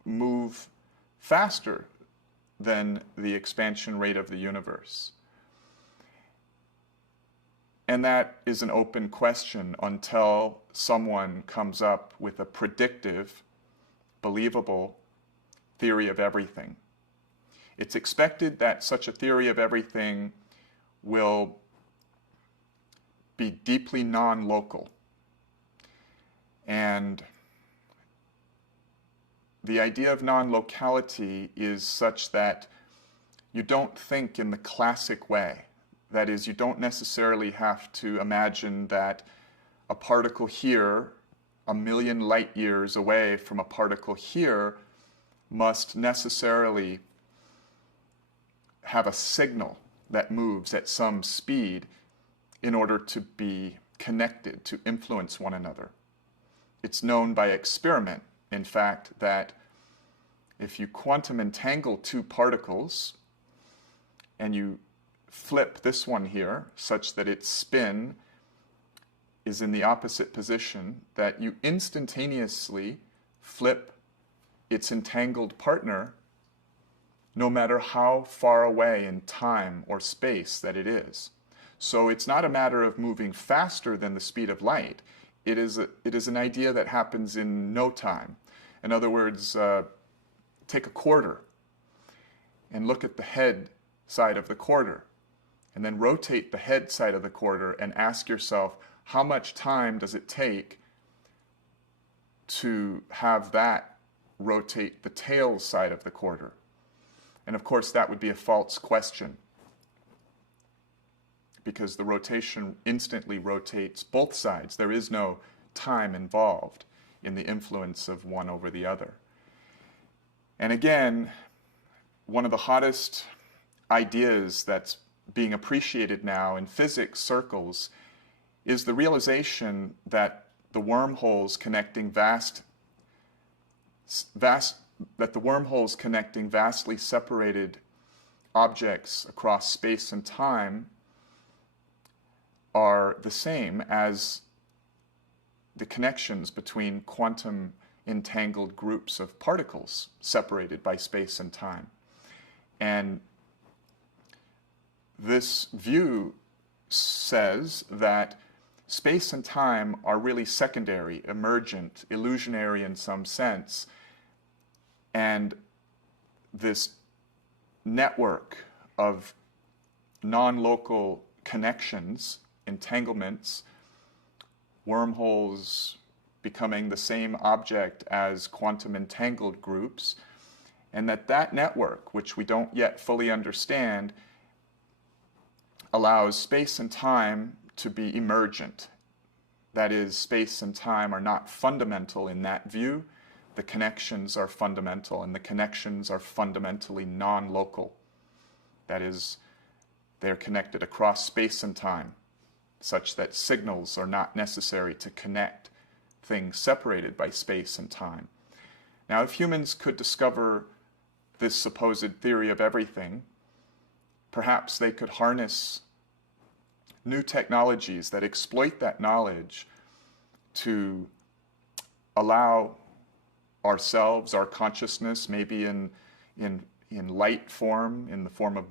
move faster than the expansion rate of the universe. And that is an open question until someone comes up with a predictive, believable theory of everything. It's expected that such a theory of everything will be deeply non-local. And the idea of non-locality is such that you don't think in the classic way. That is, you don't necessarily have to imagine that a particle here, a million light years away from a particle here, must necessarily have a signal that moves at some speed in order to be connected, to influence one another. It's known by experiment, in fact, that if you quantum entangle two particles and you flip this one here such that its spin is in the opposite position, that you instantaneously flip its entangled partner no matter how far away in time or space that it is. So it's not a matter of moving faster than the speed of light. It is an idea that happens in no time. In other words, take a quarter and look at the head side of the quarter, and then rotate the head side of the quarter and ask yourself, how much time does it take to have that rotate the tail side of the quarter? And of course, that would be a false question, because the rotation instantly rotates both sides. There is no time involved in the influence of one over the other. And again, one of the hottest ideas that's being appreciated now in physics circles is the realization that the wormholes connecting vastly separated objects across space and time are the same as the connections between quantum entangled groups of particles separated by space and time. And this view says that space and time are really secondary, emergent, illusionary in some sense, and this network of non-local connections, entanglements, wormholes becoming the same object as quantum entangled groups, and that network, which we don't yet fully understand, allows space and time to be emergent. That is, space and time are not fundamental in that view. The connections are fundamental, and the connections are fundamentally non-local. That is, they're connected across space and time, such that signals are not necessary to connect things separated by space and time. Now, if humans could discover this supposed theory of everything, perhaps they could harness new technologies that exploit that knowledge to allow ourselves, our consciousness, maybe in light form, in the form of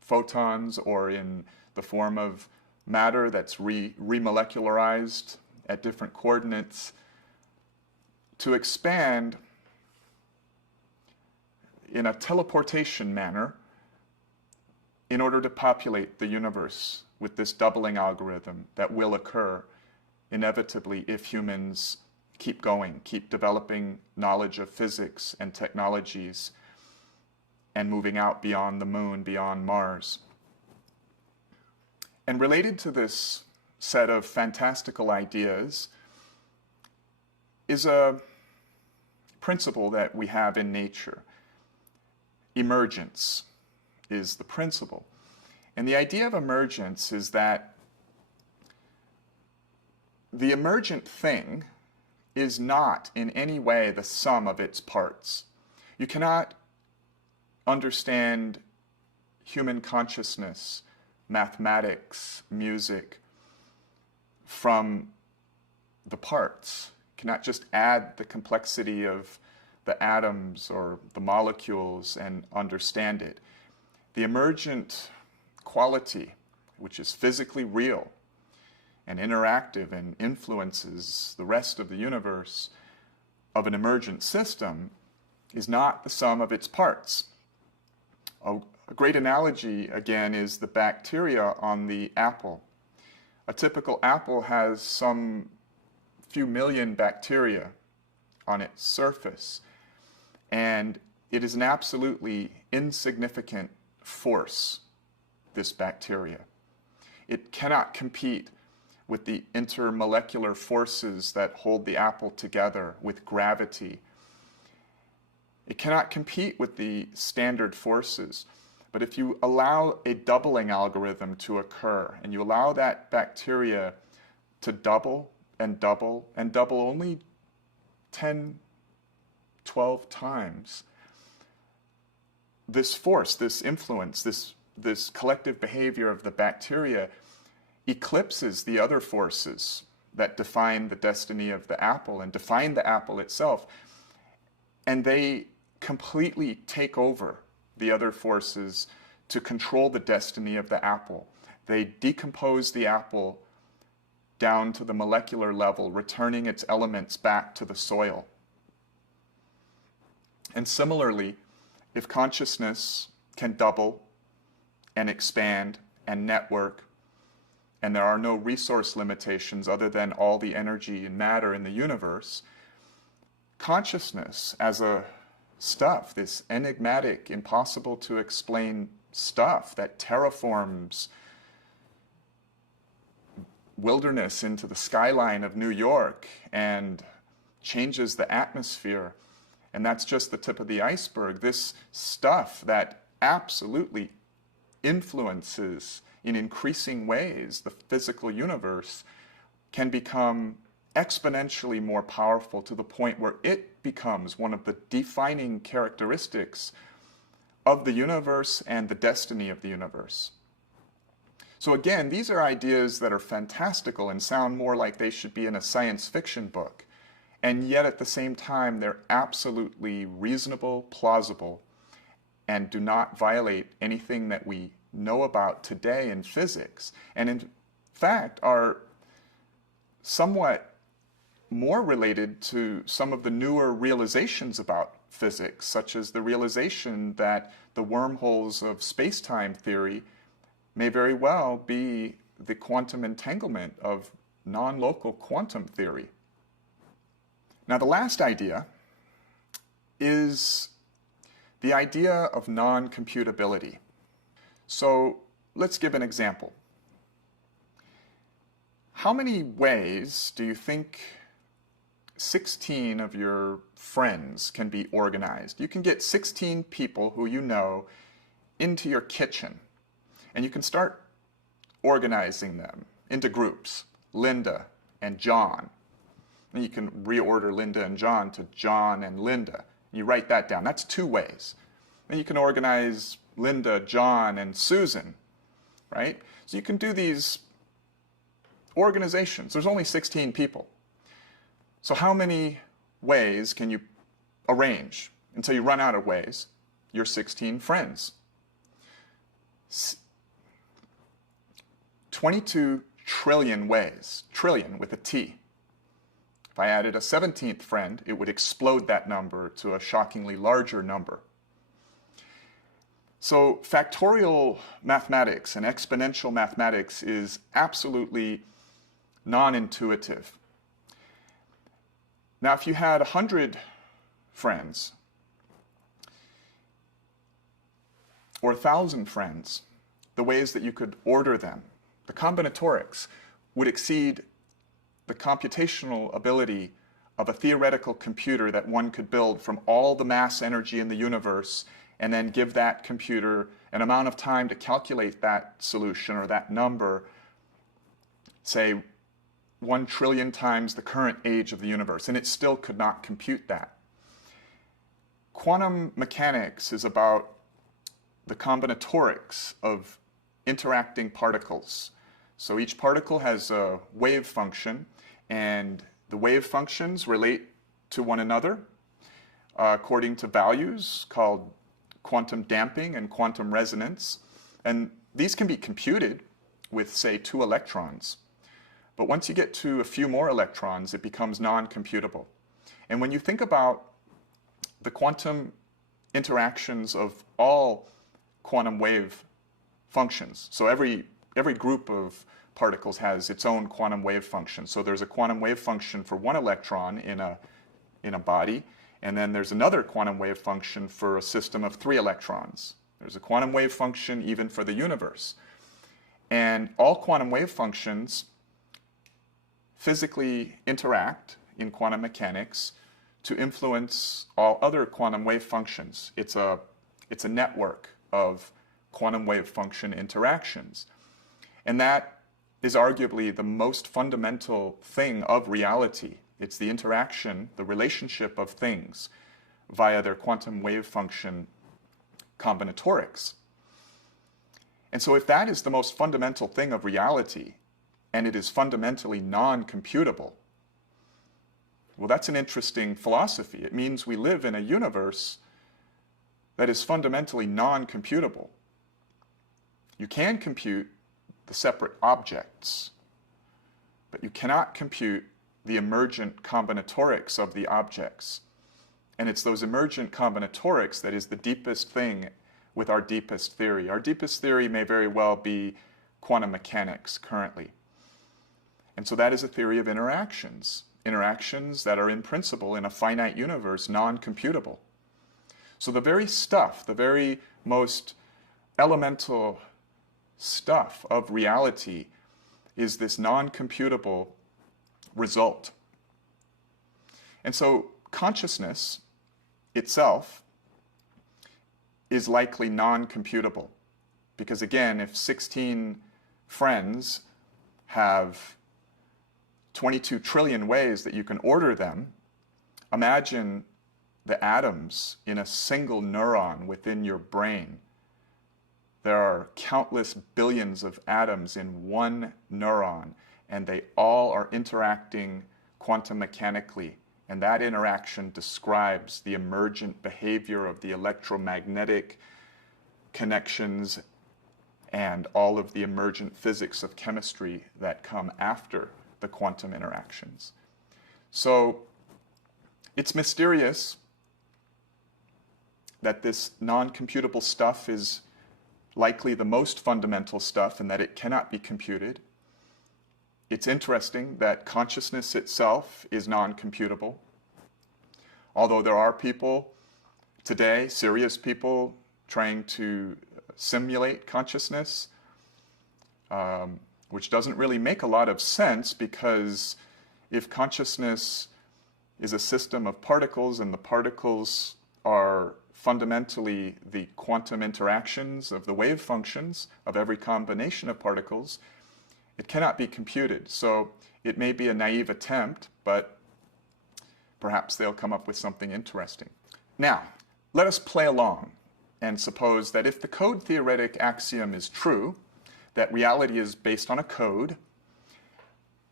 photons, or in the form of matter that's remolecularized at different coordinates, to expand in a teleportation manner in order to populate the universe with this doubling algorithm that will occur inevitably if humans keep going, keep developing knowledge of physics and technologies, and moving out beyond the moon, beyond Mars. And related to this set of fantastical ideas is a principle that we have in nature. Emergence is the principle. And the idea of emergence is that the emergent thing is not in any way the sum of its parts. You cannot understand human consciousness, mathematics, music from the parts. You cannot just add the complexity of the atoms or the molecules and understand it. The emergent quality, which is physically real and interactive and influences the rest of the universe of an emergent system, is not the sum of its parts. A great analogy, again, is the bacteria on the apple. A typical apple has some few million bacteria on its surface, and it is an absolutely insignificant force, this bacteria. It cannot compete with the intermolecular forces that hold the apple together, with gravity. It cannot compete with the standard forces. But if you allow a doubling algorithm to occur, and you allow that bacteria to double and double and double only 10, 12 times, this force, this influence, this collective behavior of the bacteria eclipses the other forces that define the destiny of the apple and define the apple itself. And they completely take over the other forces to control the destiny of the apple. They decompose the apple down to the molecular level, returning its elements back to the soil. And similarly, if consciousness can double and expand and network, and there are no resource limitations other than all the energy and matter in the universe, consciousness as a stuff, this enigmatic, impossible to explain stuff that terraforms wilderness into the skyline of New York and changes the atmosphere. And that's just the tip of the iceberg. This stuff that absolutely influences in increasing ways the physical universe can become exponentially more powerful to the point where it becomes one of the defining characteristics of the universe and the destiny of the universe. So again, these are ideas that are fantastical and sound more like they should be in a science fiction book. And yet at the same time, they're absolutely reasonable, plausible, and do not violate anything that we know about today in physics. And in fact, are somewhat more related to some of the newer realizations about physics, such as the realization that the wormholes of space-time theory may very well be the quantum entanglement of non-local quantum theory. Now, the last idea is the idea of non-computability. So let's give an example. How many ways do you think 16 of your friends can be organized? You can get 16 people who you know into your kitchen, and you can start organizing them into groups. Linda and John. And you can reorder Linda and John to John and Linda. You write that down. That's 2 ways. Then you can organize Linda, John, and Susan, right? So you can do these organizations. There's only 16 people. So how many ways can you arrange until you run out of ways? Your 16 friends. 22 trillion ways. Trillion with a T. If I added a 17th friend, it would explode that number to a shockingly larger number. So factorial mathematics and exponential mathematics is absolutely non-intuitive. Now, if you had 100 friends or 1,000 friends, the ways that you could order them, the combinatorics, would exceed the computational ability of a theoretical computer that one could build from all the mass energy in the universe and then give that computer an amount of time to calculate that solution or that number, say, 1 trillion times the current age of the universe, and it still could not compute that. Quantum mechanics is about the combinatorics of interacting particles. So each particle has a wave function, and the wave functions relate to one another according to values called quantum damping and quantum resonance. And these can be computed with, say, 2 electrons. But once you get to a few more electrons, it becomes non-computable. And when you think about the quantum interactions of all quantum wave functions, so every group of particles has its own quantum wave function. So there's a quantum wave function for 1 electron in a body, and then there's another quantum wave function for a system of 3 electrons. There's a quantum wave function even for the universe. And all quantum wave functions physically interact in quantum mechanics to influence all other quantum wave functions. It's a network of quantum wave function interactions. And that is arguably the most fundamental thing of reality. It's the interaction, the relationship of things via their quantum wave function combinatorics. And so if that is the most fundamental thing of reality, and it is fundamentally non-computable, well, that's an interesting philosophy. It means we live in a universe that is fundamentally non-computable. You can compute the separate objects, but you cannot compute the emergent combinatorics of the objects. And it's those emergent combinatorics that is the deepest thing with our deepest theory. Our deepest theory may very well be quantum mechanics currently. And so that is a theory of interactions. Interactions that are in principle in a finite universe non-computable. So the very stuff, the very most elemental stuff of reality is this non-computable result. And so consciousness itself is likely non-computable. Because again, if 16 friends have 22 trillion ways that you can order them, imagine the atoms in a single neuron within your brain. There are countless billions of atoms in one neuron, and they all are interacting quantum mechanically. And that interaction describes the emergent behavior of the electromagnetic connections and all of the emergent physics of chemistry that come after the quantum interactions. So it's mysterious that this non-computable stuff is likely the most fundamental stuff and that it cannot be computed. It's interesting that consciousness itself is non-computable. Although there are people today, serious people, trying to simulate consciousness, which doesn't really make a lot of sense, because if consciousness is a system of particles and the particles are fundamentally the quantum interactions of the wave functions of every combination of particles, it cannot be computed. So it may be a naive attempt, but perhaps they'll come up with something interesting. Now, let us play along and suppose that if the code theoretic axiom is true, that reality is based on a code,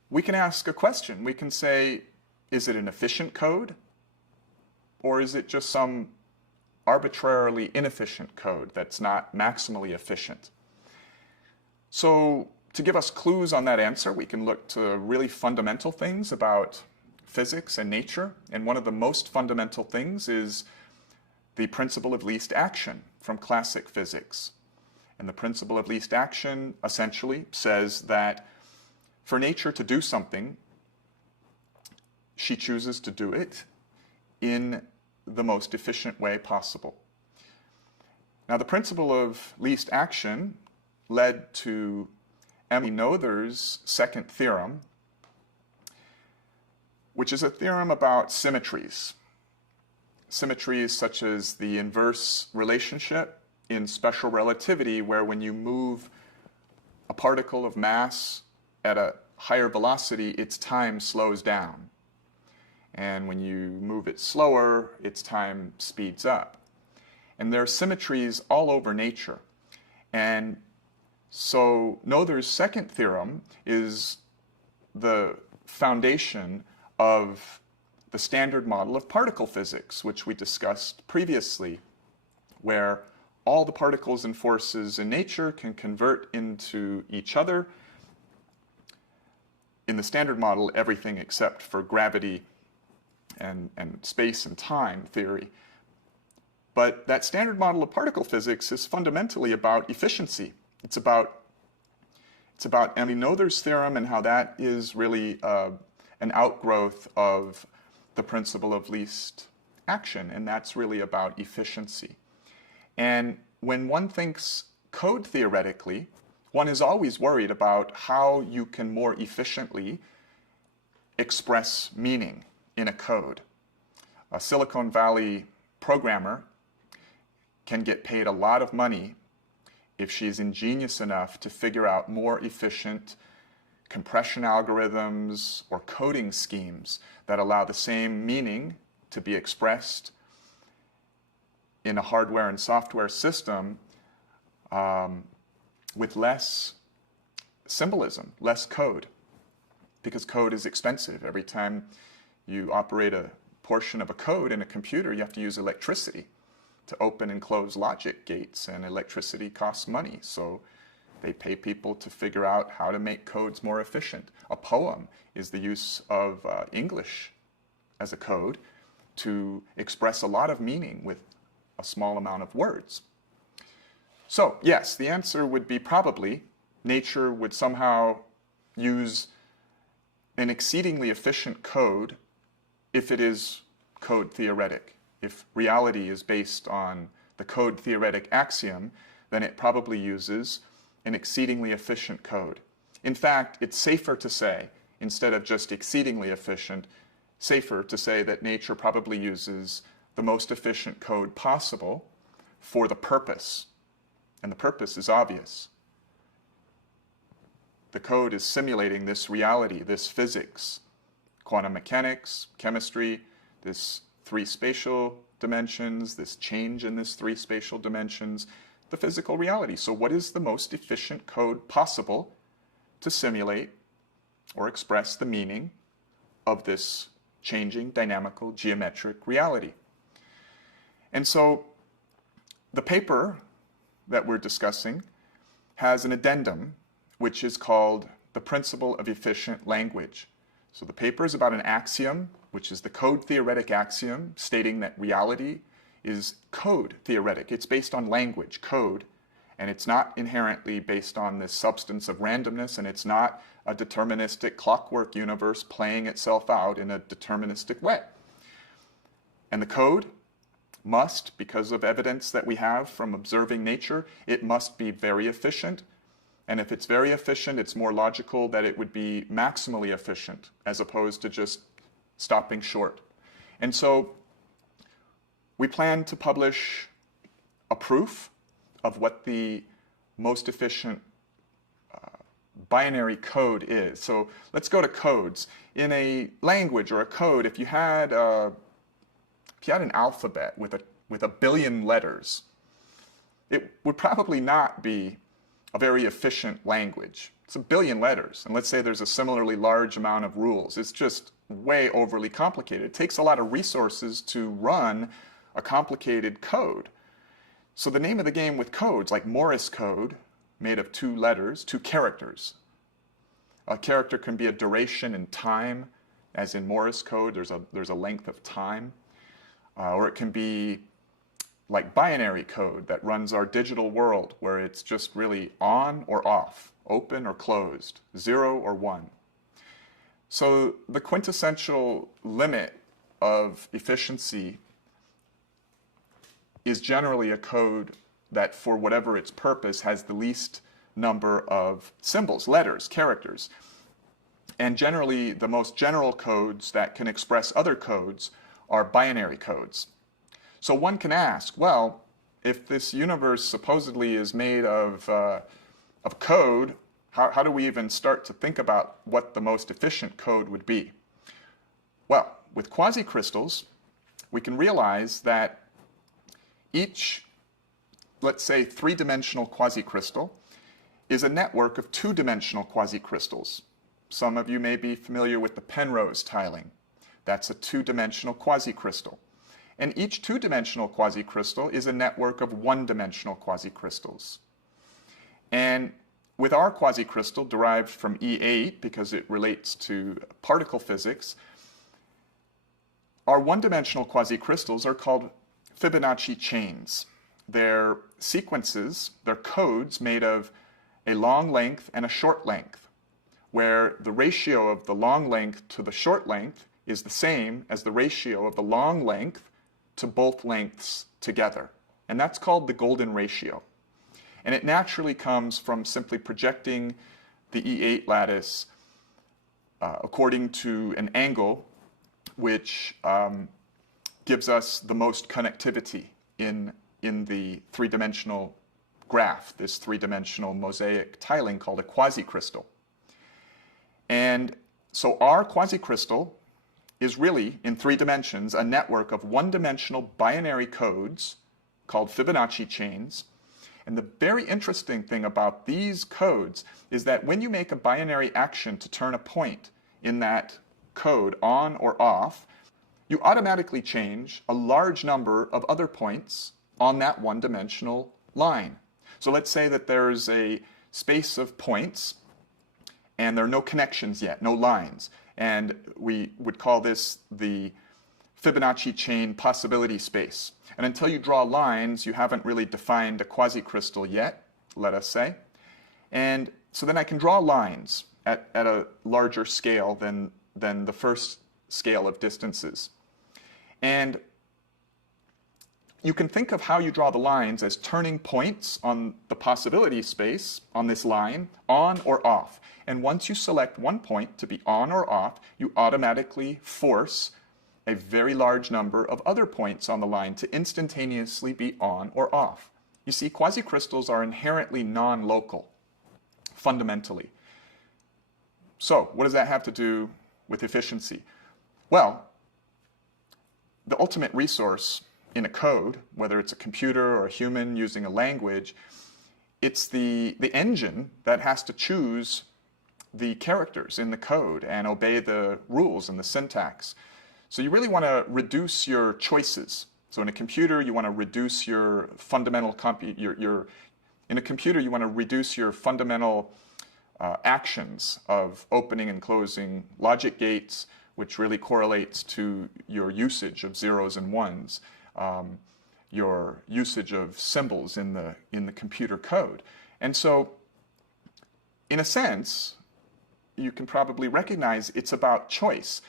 we can ask a question. We can say, is it an efficient code? Or is it just some arbitrarily inefficient code that's not maximally efficient? So to give us clues on that answer, we can look to really fundamental things about physics and nature. And one of the most fundamental things is the principle of least action from classic physics. And the principle of least action essentially says that for nature to do something, she chooses to do it in the most efficient way possible. Now, the principle of least action led to Emmy Noether's second theorem, which is a theorem about symmetries. Symmetries such as the inverse relationship in special relativity, where when you move a particle of mass at a higher velocity, its time slows down. And when you move it slower, its time speeds up. And there are symmetries all over nature. And so Noether's second theorem is the foundation of the standard model of particle physics, which we discussed previously, where all the particles and forces in nature can convert into each other. In the standard model, everything except for gravity and space and time theory. But that standard model of particle physics is fundamentally about efficiency. It's about Noether's theorem and how that is really an outgrowth of the principle of least action, and that's really about efficiency. And when one thinks code theoretically, one is always worried about how you can more efficiently express meaning in a code. A Silicon Valley programmer can get paid a lot of money if she's ingenious enough to figure out more efficient compression algorithms or coding schemes that allow the same meaning to be expressed in a hardware and software system with less symbolism, less code, because code is expensive. Every time you operate a portion of a code in a computer, you have to use electricity to open and close logic gates, and electricity costs money. So they pay people to figure out how to make codes more efficient. A poem is the use of English as a code to express a lot of meaning with a small amount of words. So yes, the answer would be probably nature would somehow use an exceedingly efficient code if it is code theoretic. If reality is based on the code theoretic axiom, then it probably uses an exceedingly efficient code. In fact, it's safer to say, instead of just exceedingly efficient, safer to say that nature probably uses the most efficient code possible for the purpose. And the purpose is obvious. The code is simulating this reality, this physics, quantum mechanics, chemistry, this three spatial dimensions, this change in this three spatial dimensions, the physical reality. So what is the most efficient code possible to simulate or express the meaning of this changing, dynamical, geometric reality? And so the paper that we're discussing has an addendum, which is called the principle of efficient language. So the paper is about an axiom, which is the code theoretic axiom, stating that reality is code theoretic. It's based on language, code, and it's not inherently based on this substance of randomness, and it's not a deterministic clockwork universe playing itself out in a deterministic way. And the code must, because of evidence that we have from observing nature, it must be very efficient. And if it's very efficient, it's more logical that it would be maximally efficient as opposed to just stopping short. And so we plan to publish a proof of what the most efficient binary code is. So let's go to codes. In a language or a code, if you had an alphabet with a billion letters, it would probably not be a very efficient language. It's a billion letters, and let's say there's a similarly large amount of rules. It's just way overly complicated. It takes a lot of resources to run a complicated code. So the name of the game with codes, like Morse code, made of 2 letters, 2 characters. A character can be a duration in time, as in Morse code, there's a length of time. Or it can be like binary code that runs our digital world, where it's just really on or off, open or closed, 0 or 1. So the quintessential limit of efficiency is generally a code that, for whatever its purpose, has the least number of symbols, letters, characters. And generally, the most general codes that can express other codes are binary codes. So one can ask, well, if this universe supposedly is made of code, How do we even start to think about what the most efficient code would be? Well, with quasicrystals, we can realize that each, let's say, three-dimensional quasicrystal is a network of two-dimensional quasicrystals. Some of you may be familiar with the Penrose tiling. That's a two-dimensional quasicrystal. And each two-dimensional quasicrystal is a network of one-dimensional quasicrystals. And with our quasicrystal, derived from E8 because it relates to particle physics, our one-dimensional quasicrystals are called Fibonacci chains. They're sequences, they're codes made of a long length and a short length, where the ratio of the long length to the short length is the same as the ratio of the long length to both lengths together. And that's called the golden ratio. And it naturally comes from simply projecting the E8 lattice according to an angle which gives us the most connectivity in the three-dimensional graph, this three-dimensional mosaic tiling called a quasicrystal. And so our quasicrystal is really, in three dimensions, a network of one-dimensional binary codes called Fibonacci chains. And the very interesting thing about these codes is that when you make a binary action to turn a point in that code on or off, you automatically change a large number of other points on that one-dimensional line. So let's say that there's a space of points and there are no connections yet, no lines. And we would call this the Fibonacci chain possibility space. And until you draw lines, you haven't really defined a quasicrystal yet, let us say. And so then I can draw lines at a larger scale than the first scale of distances. And you can think of how you draw the lines as turning points on the possibility space, on this line, on or off. And once you select one point to be on or off, you automatically force a very large number of other points on the line to instantaneously be on or off. You see, quasicrystals are inherently non-local, fundamentally. So, what does that have to do with efficiency? Well, the ultimate resource in a code, whether it's a computer or a human using a language, it's the engine that has to choose the characters in the code and obey the rules and the syntax. So you really want to reduce your choices. So in a computer, you want to reduce your fundamental in a computer, you want to reduce your fundamental actions of opening and closing logic gates, which really correlates to your usage of zeros and ones, your usage of symbols in the computer code. And so, in a sense, you can probably recognize it's about choice.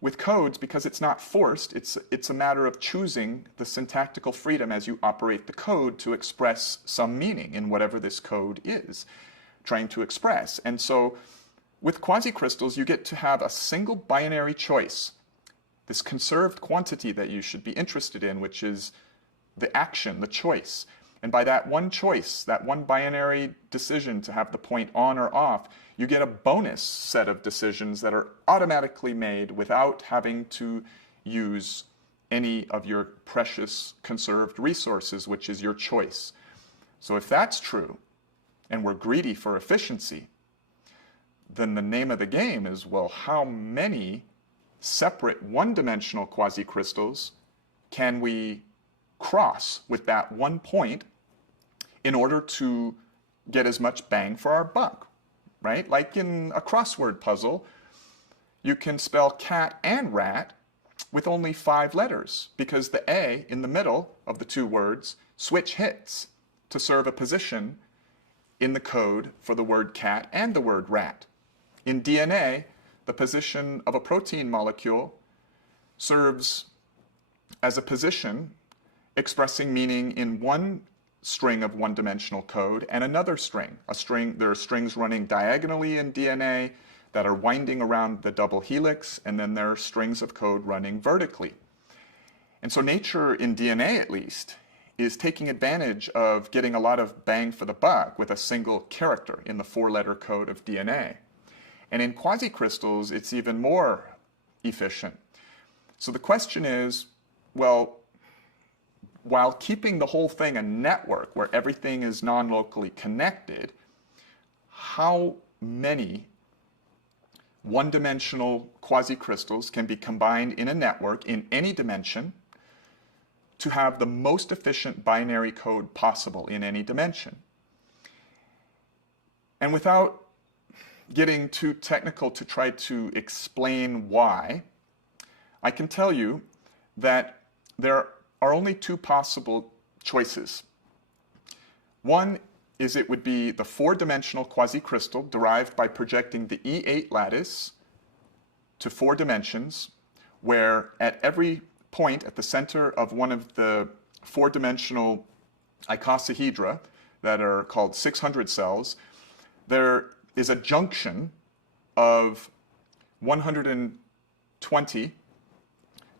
With codes, because it's not forced, it's a matter of choosing the syntactical freedom as you operate the code to express some meaning in whatever this code is trying to express. And so with quasicrystals, you get to have a single binary choice, this conserved quantity that you should be interested in, which is the action, the choice. And by that one choice, that one binary decision to have the point on or off, you get a bonus set of decisions that are automatically made without having to use any of your precious conserved resources, which is your choice. So if that's true, and we're greedy for efficiency, then the name of the game is, well, how many separate one-dimensional quasicrystals can we cross with that one point in order to get as much bang for our buck, right? Like in a crossword puzzle, you can spell cat and rat with only 5 letters because the A in the middle of the two words switch hits to serve a position in the code for the word cat and the word rat. In DNA, the position of a protein molecule serves as a position expressing meaning in one string of one-dimensional code and another string. There are strings running diagonally in DNA that are winding around the double helix, and then there are strings of code running vertically. And so nature, in DNA at least, is taking advantage of getting a lot of bang for the buck with a single character in the 4-letter code of DNA. And in quasicrystals, it's even more efficient. So the question is, well, while keeping the whole thing a network where everything is non-locally connected, how many one-dimensional quasicrystals can be combined in a network in any dimension to have the most efficient binary code possible in any dimension? And without getting too technical to try to explain why, I can tell you that there are only two possible choices. One is it would be the 4-dimensional quasicrystal derived by projecting the E8 lattice to 4 dimensions, where at every point at the center of one of the 4-dimensional icosahedra that are called 600 cells, there is a junction of 120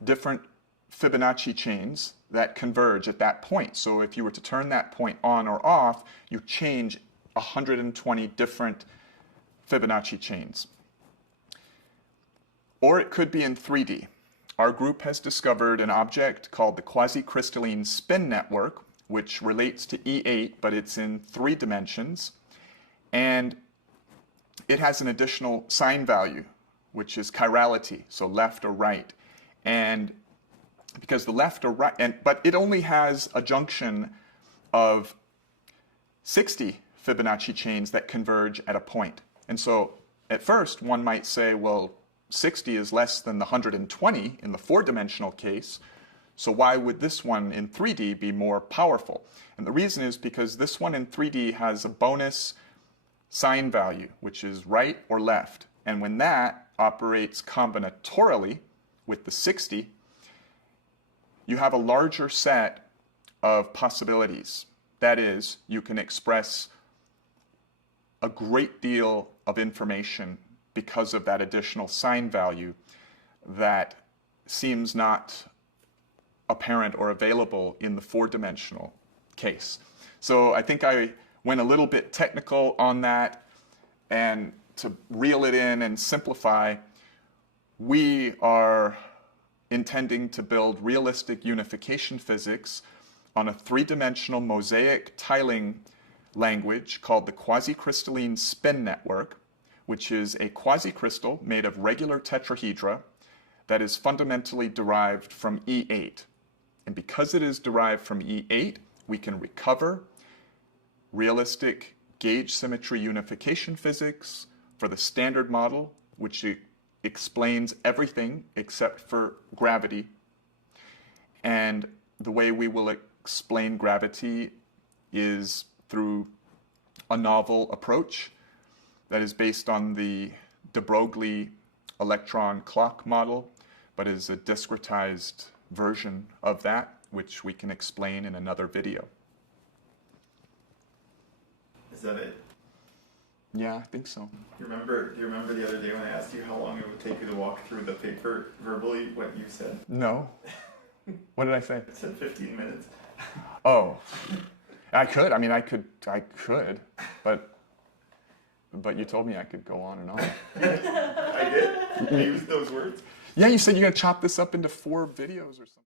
different Fibonacci chains that converge at that point. So if you were to turn that point on or off, you change 120 different Fibonacci chains. Or it could be in 3D. Our group has discovered an object called the quasicrystalline spin network, which relates to E8, but it's in 3 dimensions. And it has an additional sign value, which is chirality, so left or right. And because the left or right, but it only has a junction of 60 Fibonacci chains that converge at a point. And so at first one might say, well, 60 is less than the 120 in the 4-dimensional case, so why would this one in 3D be more powerful? And the reason is because this one in 3D has a bonus sign value, which is right or left. And when that operates combinatorially with the 60, you have a larger set of possibilities. That is, you can express a great deal of information because of that additional sign value that seems not apparent or available in the 4-dimensional case. So I think I went a little bit technical on that, and to reel it in and simplify, we are intending to build realistic unification physics on a 3-dimensional mosaic tiling language called the quasicrystalline spin network, which is a quasicrystal made of regular tetrahedra that is fundamentally derived from E8. And because it is derived from E8, we can recover realistic gauge symmetry unification physics for the standard model, which explains everything except for gravity. And the way we will explain gravity is through a novel approach that is based on the de Broglie electron clock model, but is a discretized version of that, which we can explain in another video. Is that it? Yeah, I think so. Do you remember the other day when I asked you how long it would take you to walk through the paper verbally, what you said? No. What did I say? I said 15 minutes. Oh. I could. I mean, I could, but you told me I could go on and on. I did? I used those words? Yeah, you said you're going to chop this up into 4 videos or something.